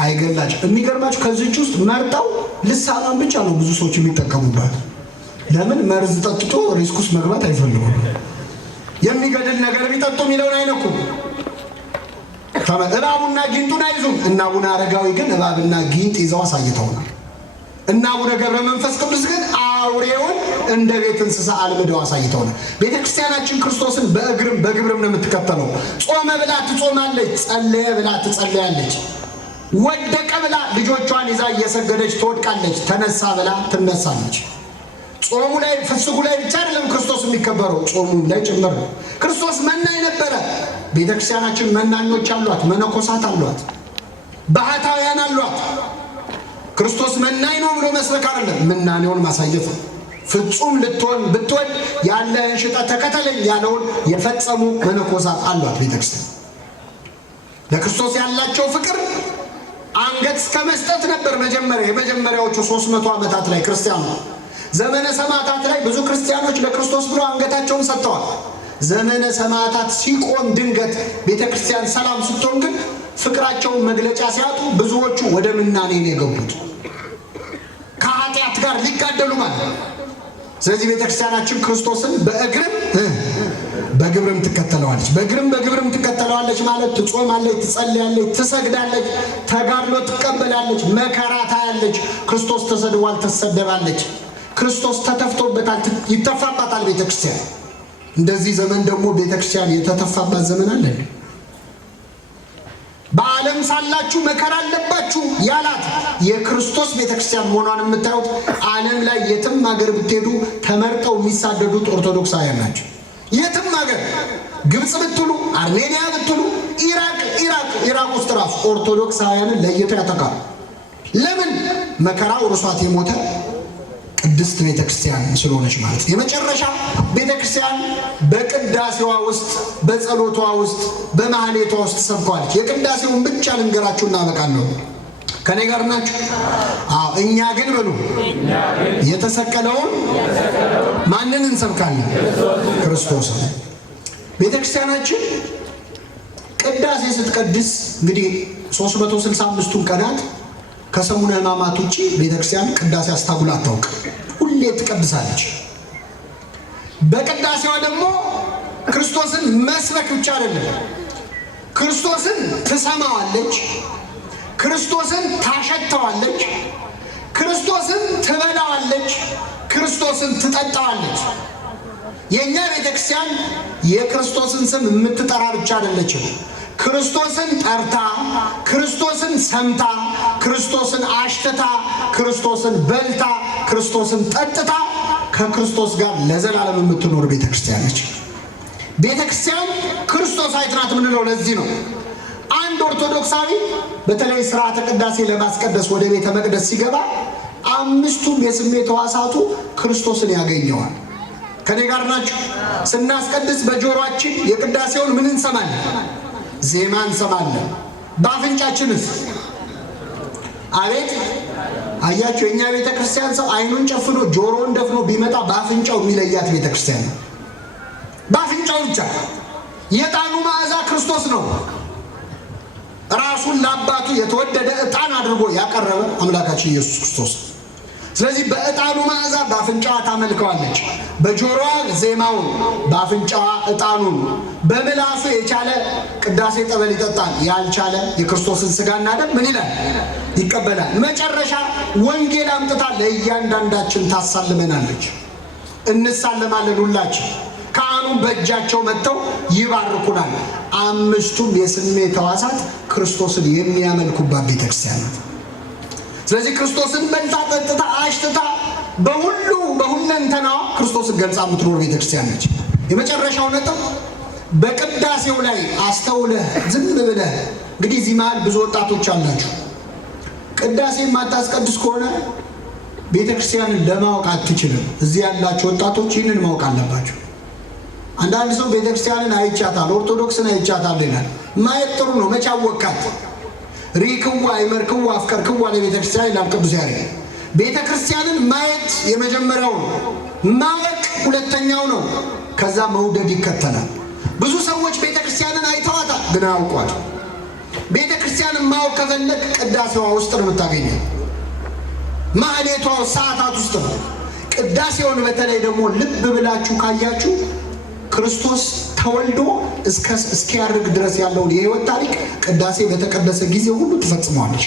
አይገላቸው። የሚገርማቸው ከዚህ ውስጥ መርጠው ልሳኗን ብቻ ነው ብዙ ሰዎች የሚጠቀሙባት። ለምን? መርዝ ጠጥቶ ሪስኩስ መግባት አይፈልጉም። የሚገድል ነገር ቢጠጡ የሚለውን አይነኩም። እባቡና ጊንጡን አይዙም። እና አቡነ አረጋዊ ግን እባብና ጊንጥ ይዘው አሳይተውናል። እና አቡነ ገብረ መንፈስ ቅዱስ ግን አውሬውን እንደ ቤት እንስሳ አልምደው አሳይተውናል። ቤተክርስቲያናችን ክርስቶስን በእግርም በግብርም ነው የምትከተለው። ጾመ ብላ ትጾማለች፣ ጸለየ ብላ ትጸለያለች፣ ወደቀ ብላ ልጆቿን ይዛ እየሰገደች ትወድቃለች፣ ተነሳ ብላ ትነሳለች። ጾሙ ላይ ፍስጉ ላይ ብቻ አይደለም ክርስቶስ የሚከበረው፣ ጾሙ ላይ ጭምር ነው። ክርስቶስ መናኝ ነበረ። ቤተክርስቲያናችን መናኞች አሏት፣ መነኮሳት አሏት፣ ባህታውያን አሏት። ክርስቶስ መናኝ ነው ብሎ መስበክ አይደለም፣ ምናኔውን ማሳየት ነው። ፍጹም ልትሆን ብትወድ ያለህን ሽጠህ ተከተለኝ ያለውን የፈጸሙ መነኮሳት አሏት ቤተክርስቲያን። ለክርስቶስ ያላቸው ፍቅር አንገት እስከ መስጠት ነበር። የመጀመሪያዎቹ 300 ዓመታት ላይ ክርስቲያኑ ዘመነ ሰማዕታት ላይ ብዙ ክርስቲያኖች ለክርስቶስ ብለው አንገታቸውን ሰጥተዋል። ዘመነ ሰማዕታት ሲቆም ድንገት ቤተክርስቲያን ሰላም ስትሆን ግን ፍቅራቸውን መግለጫ ሲያጡ ብዙዎቹ ወደ ምናኔ ነው የገቡት፣ ከኃጢአት ጋር ሊጋደሉ ማለት ነው። ስለዚህ ቤተክርስቲያናችን ክርስቶስን በእግርም በግብርም ትከተለዋለች። በእግርም በግብርም ትከተለዋለች ማለት ትጾማለች፣ ትጸልያለች፣ ትሰግዳለች፣ ተጋድሎ ትቀበላለች፣ መከራ ታያለች። ክርስቶስ ተሰድቧል፣ ትሰደባለች። ክርስቶስ ተተፍቶበታል፣ ይተፋባታል ቤተክርስቲያን። እንደዚህ ዘመን ደግሞ ቤተክርስቲያን የተተፋባት ዘመን አለ። በዓለም ሳላችሁ መከራ አለባችሁ ያላት የክርስቶስ ቤተክርስቲያን መሆኗን የምታዩት ዓለም ላይ የትም ሀገር ብትሄዱ ተመርጠው የሚሳደዱት ኦርቶዶክሳውያን ናቸው። የትም ሀገር ግብፅ ብትሉ፣ አርሜኒያ ብትሉ፣ ኢራቅ ውስጥ ራሱ ኦርቶዶክሳውያንን ለይተው ያጠቃሉ። ለምን? መከራው ርሷት የሞተ ቅድስት ቤተክርስቲያን ስለሆነች ማለት ነው። የመጨረሻ ቤተክርስቲያን በቅዳሴዋ ውስጥ፣ በጸሎቷ ውስጥ፣ በማህሌቷ ውስጥ ሰብከዋለች። የቅዳሴውን ብቻ ልንገራችሁ እናበቃለሁ። ከኔ ጋር ናችሁ? አዎ። እኛ ግን በሉ የተሰቀለውን ማንን እንሰብካለን? ክርስቶስን። ቤተክርስቲያናችን ቅዳሴ ስትቀድስ እንግዲህ 365ቱን ቀናት ከሰሙነ ሕማማት ውጪ ቤተክርስቲያን ቅዳሴ አስታጉላ አታውቅ። ሁሌ ትቀድሳለች። በቅዳሴዋ ደግሞ ክርስቶስን መስበክ ብቻ አይደለም፣ ክርስቶስን ትሰማዋለች፣ ክርስቶስን ታሸተዋለች፣ ክርስቶስን ትበላዋለች፣ ክርስቶስን ትጠጣዋለች። የእኛ ቤተክርስቲያን የክርስቶስን ስም የምትጠራ ብቻ አይደለችም። ክርስቶስን ጠርታ፣ ክርስቶስን ሰምታ፣ ክርስቶስን አሽትታ፣ ክርስቶስን በልታ፣ ክርስቶስን ጠጥታ ከክርስቶስ ጋር ለዘላለም የምትኖር ቤተክርስቲያን ነች። ቤተክርስቲያን ክርስቶሳዊት ናት የምንለው ለዚህ ነው። አንድ ኦርቶዶክሳዊ በተለይ ስርዓተ ቅዳሴ ለማስቀደስ ወደ ቤተ መቅደስ ሲገባ አምስቱም የስሜት ሕዋሳቱ ክርስቶስን ያገኘዋል። ከኔ ጋር ናችሁ? ስናስቀድስ በጆሮአችን የቅዳሴውን ምን እንሰማለን? ዜማ እንሰማለን። በአፍንጫችንስ? አቤት አያችሁ፣ የእኛ ቤተክርስቲያን ሰው አይኑን ጨፍኖ ጆሮውን ደፍኖ ቢመጣ በአፍንጫው የሚለያት ቤተክርስቲያን ነው። በአፍንጫው ብቻ። የዕጣኑ መዓዛ ክርስቶስ ነው። ራሱን ለአባቱ የተወደደ ዕጣን አድርጎ ያቀረበ አምላካችን ኢየሱስ ክርስቶስ። ስለዚህ በዕጣኑ መዓዛ በአፍንጫዋ ታመልከዋለች። በጆሮዋ ዜማውን፣ በአፍንጫዋ ዕጣኑን። በምላሱ የቻለ ቅዳሴ ጠበል ይጠጣል፣ ያልቻለ የክርስቶስን ሥጋና ደም ምን ይላል? ይቀበላል። መጨረሻ ወንጌል አምጥታ ለእያንዳንዳችን ታሳልመናለች። እንሳለማለን ሁላችን። ካህኑም በእጃቸው መጥተው ይባርኩናል። አምስቱም የስሜት ሕዋሳት ክርስቶስን የሚያመልኩባት ቤተክርስቲያን ናት። ስለዚህ ክርስቶስን በልታ ጠጥታ አሽትታ በሁለንተናዋ ክርስቶስን ገልጻ የምትኖር ቤተክርስቲያን ነች። የመጨረሻው ነጥብ በቅዳሴው ላይ አስተውለህ ዝም ብለህ እንግዲህ እዚህ መሃል ብዙ ወጣቶች አላችሁ። ቅዳሴ የማታስቀድስ ከሆነ ቤተክርስቲያንን ለማወቅ አትችልም። እዚህ ያላችሁ ወጣቶች ይህንን ማወቅ አለባችሁ። አንዳንድ ሰው ቤተክርስቲያንን አይቻታል ኦርቶዶክስን አይቻታል ይላል። ማየት ጥሩ ነው። መቼ አወቃት? ሪክዋ ይመርክዋ አፍቀርክዋ ለቤተክርስቲያን ይላል ቅዱስ ያሬድ። ቤተክርስቲያንን ማየት የመጀመሪያው ነው። ማወቅ ሁለተኛው ነው። ከዛ መውደድ ይከተላል። ብዙ ሰዎች ቤተክርስቲያንን አይተዋታል ግን አያውቋት። ቤተክርስቲያንን ማወቅ ከፈለግ ቅዳሴዋ ውስጥ ነው የምታገኘው። ማህሌቷ ሰዓታት ውስጥ ነው። ቅዳሴውን በተለይ ደግሞ ልብ ብላችሁ ካያችሁ ክርስቶስ ተወልዶ እስኪያርግ ድረስ ያለውን የህይወት ታሪክ ቅዳሴ በተቀደሰ ጊዜ ሁሉ ትፈጽመዋለች።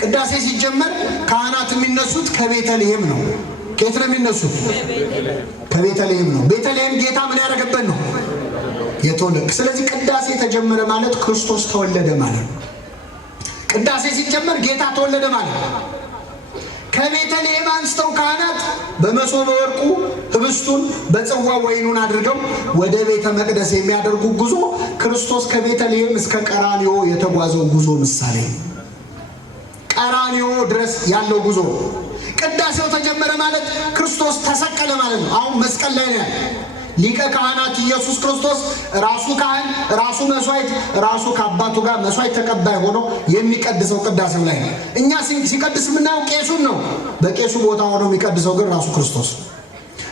ቅዳሴ ሲጀመር ካህናት የሚነሱት ከቤተልሔም ነው። ከየት ነው የሚነሱት? ከቤተልሔም ነው። ቤተልሔም ጌታ ምን ያደረገበት ነው? የተወለደ። ስለዚህ ቅዳሴ ተጀመረ ማለት ክርስቶስ ተወለደ ማለት ነው። ቅዳሴ ሲጀመር ጌታ ተወለደ ማለት ነው። ከቤተልሔም አንስተው ካህናት በመሶበ ወርቁ ህብስቱን በጽዋ ወይኑን አድርገው ወደ ቤተ መቅደስ የሚያደርጉ ጉዞ ክርስቶስ ከቤተልሔም እስከ ቀራንዮ የተጓዘው ጉዞ ምሳሌ፣ ቀራንዮ ድረስ ያለው ጉዞ። ቅዳሴው ተጀመረ ማለት ክርስቶስ ተሰቀለ ማለት ነው። አሁን መስቀል ላይ ነው ያለው። ሊቀ ካህናት ኢየሱስ ክርስቶስ ራሱ ካህን፣ ራሱ መስዋዕት፣ ራሱ ከአባቱ ጋር መስዋዕት ተቀባይ ሆኖ የሚቀድሰው ቅዳሴው ላይ ነው። እኛ ሲቀድስ የምናየው ቄሱን ነው። በቄሱ ቦታ ሆኖ የሚቀድሰው ግን ራሱ ክርስቶስ።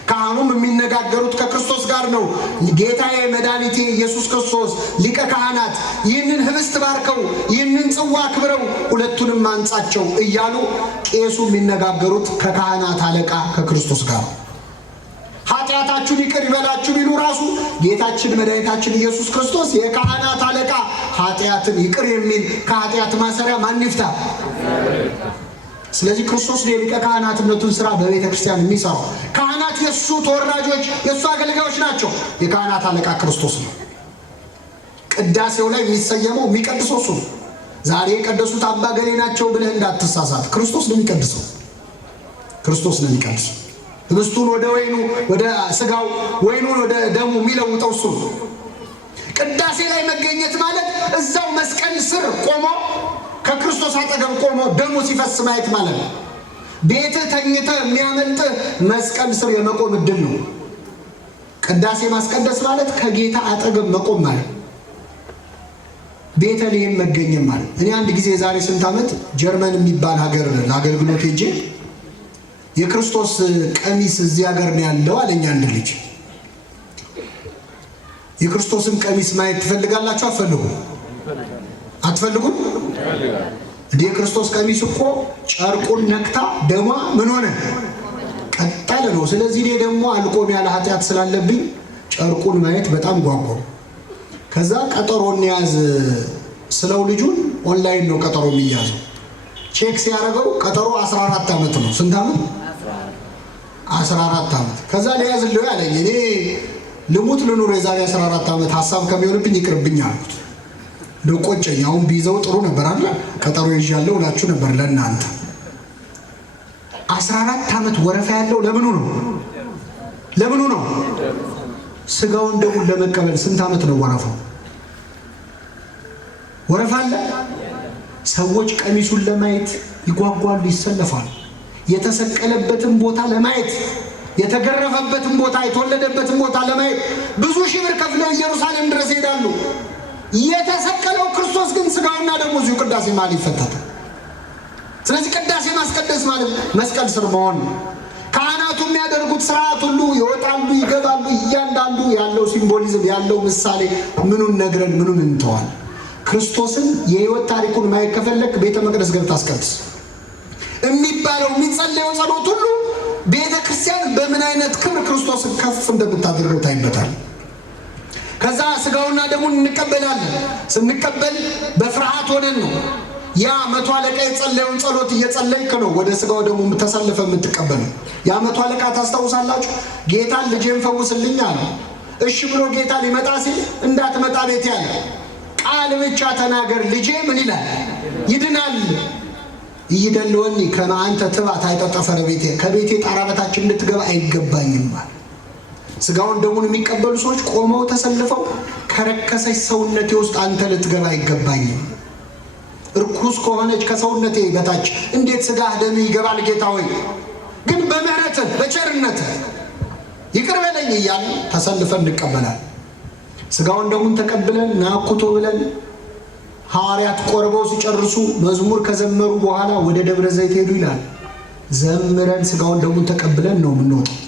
ካህኑም የሚነጋገሩት ከክርስቶስ ጋር ነው። ጌታዬ መድኃኒቴ ኢየሱስ ክርስቶስ ሊቀ ካህናት ይህንን ህብስት ባርከው፣ ይህንን ጽዋ አክብረው፣ ሁለቱንም አንጻቸው እያሉ ቄሱ የሚነጋገሩት ከካህናት አለቃ ከክርስቶስ ጋር። ኃጢአታችሁን ይቅር ይበላችሁ ቢሉ ራሱ ጌታችን መድኃኒታችን ኢየሱስ ክርስቶስ የካህናት አለቃ ኃጢአትን ይቅር የሚል ከኃጢአት ማሰሪያ ማን ይፍታ? ስለዚህ ክርስቶስ የሊቀ ካህናትነቱን ስራ በቤተ ክርስቲያን የሚሰራው ካህናት የእሱ ተወራጆች የእሱ አገልጋዮች ናቸው። የካህናት አለቃ ክርስቶስ ነው። ቅዳሴው ላይ የሚሰየመው የሚቀድሰው እሱ ነው። ዛሬ የቀደሱት አባ ገሌ ናቸው ብለህ እንዳትሳሳት። ክርስቶስ ነው የሚቀድሰው። ክርስቶስ ነው የሚቀድሰው። ህብስቱን ወደ ወይኑ ወደ ስጋው ወይኑን ወደ ደሙ የሚለውጠው እሱ ነው። ቅዳሴ ላይ መገኘት ማለት እዛው መስቀል ስር ቆሞ ከክርስቶስ አጠገብ ቆሞ ደሙ ሲፈስ ማየት ማለት ነው። ቤትህ ተኝተህ የሚያመልጥህ መስቀል ስር የመቆም እድል ነው። ቅዳሴ ማስቀደስ ማለት ከጌታ አጠገብ መቆም ማለት ነው። ቤተልሔም መገኘት ማለት። እኔ አንድ ጊዜ የዛሬ ስንት ዓመት ጀርመን የሚባል ሀገር ለአገልግሎት ሄጄ የክርስቶስ ቀሚስ እዚህ ሀገር ነው ያለው አለኝ አንድ ልጅ። የክርስቶስን ቀሚስ ማየት ትፈልጋላችሁ? አትፈልጉም? እንዴ የክርስቶስ ቀሚስ እኮ ጨርቁን ነክታ ደሟ ምን ሆነ? ቀጠለ ነው። ስለዚህ እኔ ደግሞ አልቆም ያለ ኃጢአት ስላለብኝ ጨርቁን ማየት በጣም ጓጓው። ከዛ ቀጠሮን ያዝ ስለው ልጁን ኦንላይን ነው ቀጠሮ የሚያዘው። ቼክ ሲያደርገው ቀጠሮ 14 ዓመት ነው። ስንት ዓመት? 14 ዓመት። ከዛ ሊያዝልህ ያለኝ እኔ ልሙት ልኑር የዛሬ 14 ዓመት ሐሳብ ከሚሆንብኝ ይቅርብኝ አልኩት። ለቆጨኝ። አሁን ቢይዘው ጥሩ ነበር አይደል? ቀጠሮ ይዣለሁ እላችሁ ነበር ለእናንተ። 14 ዓመት ወረፋ ያለው ለምኑ ነው? ለምኑ ነው? ስጋውን ደሙን ለመቀበል ስንት ዓመት ነው ወረፋው? ወረፋ አለ። ሰዎች ቀሚሱን ለማየት ይጓጓሉ፣ ይሰለፋሉ። የተሰቀለበትን ቦታ ለማየት፣ የተገረፈበትን ቦታ፣ የተወለደበትን ቦታ ለማየት ብዙ ሺህ ብር ከፍለው ኢየሩሳሌም ድረስ ይሄዳሉ። የተሰቀለው ክርስቶስ ግን ስጋውና ደሙ እዚሁ ቅዳሴ ማለት ይፈታታል። ስለዚህ ቅዳሴ ማስቀደስ ማለት መስቀል ስር መሆን ነው። ካህናቱ የሚያደርጉት ስርዓት ሁሉ ይወጣሉ፣ ይገባሉ። እያንዳንዱ ያለው ሲምቦሊዝም ያለው ምሳሌ ምኑን ነግረን ምኑን እንተዋል? ክርስቶስን የህይወት ታሪኩን ማየት ከፈለክ ቤተ መቅደስ ገብተህ አስቀድስ። የሚባለው የሚጸለየው ጸሎት ሁሉ ቤተ ክርስቲያን በምን አይነት ክብር ክርስቶስን ከፍ እንደምታደርገው ታይበታል። ከዛ ስጋውና ደሙን እንቀበላለን። ስንቀበል በፍርሃት ሆነን ነው። ያ መቶ አለቃ የጸለየውን ጸሎት እየጸለይክ ነው ወደ ስጋው ደሙ ተሰልፈ የምትቀበለው። ያ መቶ አለቃ ታስታውሳላችሁ? ጌታን ልጄን ፈውስልኝ አለ። እሺ ብሎ ጌታ ሊመጣ ሲል እንዳትመጣ ቤቴ አለ። ቃል ብቻ ተናገር ልጄ ምን ይላል? ይድናል። ይደልወኒ ከመ አንተ ትባት አይጠጠፈረ ቤቴ፣ ከቤቴ ጣራ በታች እንድትገባ አይገባኝም ማለት። ስጋውን ደሙን የሚቀበሉ ሰዎች ቆመው ተሰልፈው ከረከሰች ሰውነቴ ውስጥ አንተ ልትገባ አይገባኝም፣ እርኩስ ከሆነች ከሰውነቴ በታች እንዴት ስጋህ ደም ይገባል ጌታ ሆይ? ግን በምህረትህ በቸርነትህ ይቅር በለኝ እያልን ተሰልፈን እንቀበላለን። ስጋውን ደሙን ተቀብለን ናኩቶ ብለን ሐዋርያት ቆርበው ሲጨርሱ መዝሙር ከዘመሩ በኋላ ወደ ደብረ ዘይት ሄዱ ይላል። ዘምረን ስጋውን ደሙን ተቀብለን ነው የምንወጣው።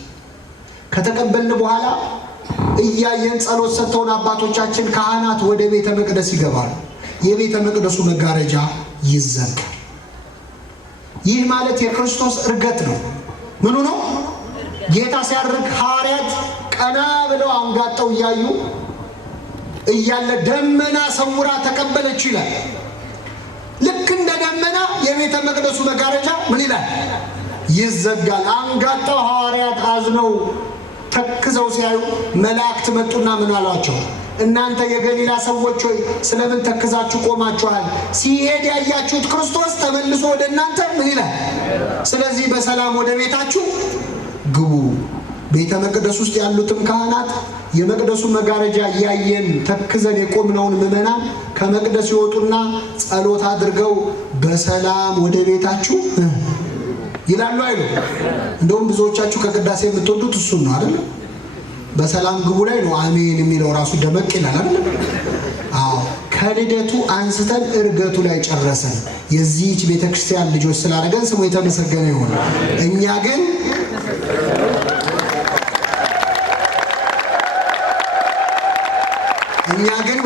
ከተቀበልን በኋላ እያየን ጸሎት ሰጥተውን አባቶቻችን ካህናት ወደ ቤተ መቅደስ ይገባሉ። የቤተ መቅደሱ መጋረጃ ይዘጋል። ይህ ማለት የክርስቶስ እርገት ነው። ምኑ ነው? ጌታ ሲያርግ ሐዋርያት ቀና ብለው አንጋጠው እያዩ እያለ ደመና ሰውራ ተቀበለች ይላል። ልክ እንደ ደመና የቤተ መቅደሱ መጋረጃ ምን ይላል? ይዘጋል። አንጋጠው ሐዋርያት አዝነው ተክዘው ሲያዩ መላእክት መጡና ምን አሏቸው? እናንተ የገሊላ ሰዎች ሆይ ስለምን ተክዛችሁ ቆማችኋል? ሲሄድ ያያችሁት ክርስቶስ ተመልሶ ወደ እናንተ ምን ይላል? ስለዚህ በሰላም ወደ ቤታችሁ ግቡ። ቤተ መቅደስ ውስጥ ያሉትም ካህናት የመቅደሱ መጋረጃ እያየን ተክዘን የቆምነውን ምዕመናን ከመቅደስ ይወጡና ጸሎት አድርገው በሰላም ወደ ቤታችሁ ይላሉ አይሉ? እንደውም ብዙዎቻችሁ ከቅዳሴ የምትወዱት እሱን ነው አይደል? በሰላም ግቡ ላይ ነው አሜን የሚለው ራሱ ደመቅ ይላል አይደል? አዎ፣ ከልደቱ አንስተን እርገቱ ላይ ጨረሰን። የዚህች ቤተክርስቲያን ልጆች ስላደረገን ስሙ የተመሰገነ ይሁን። እኛ ግን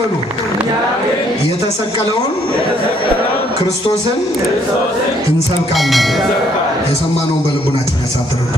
በሉ የተሰቀለውን ክርስቶስን እንሰብካለን። የሰማነውን በልቡናችን ያሳድርብን።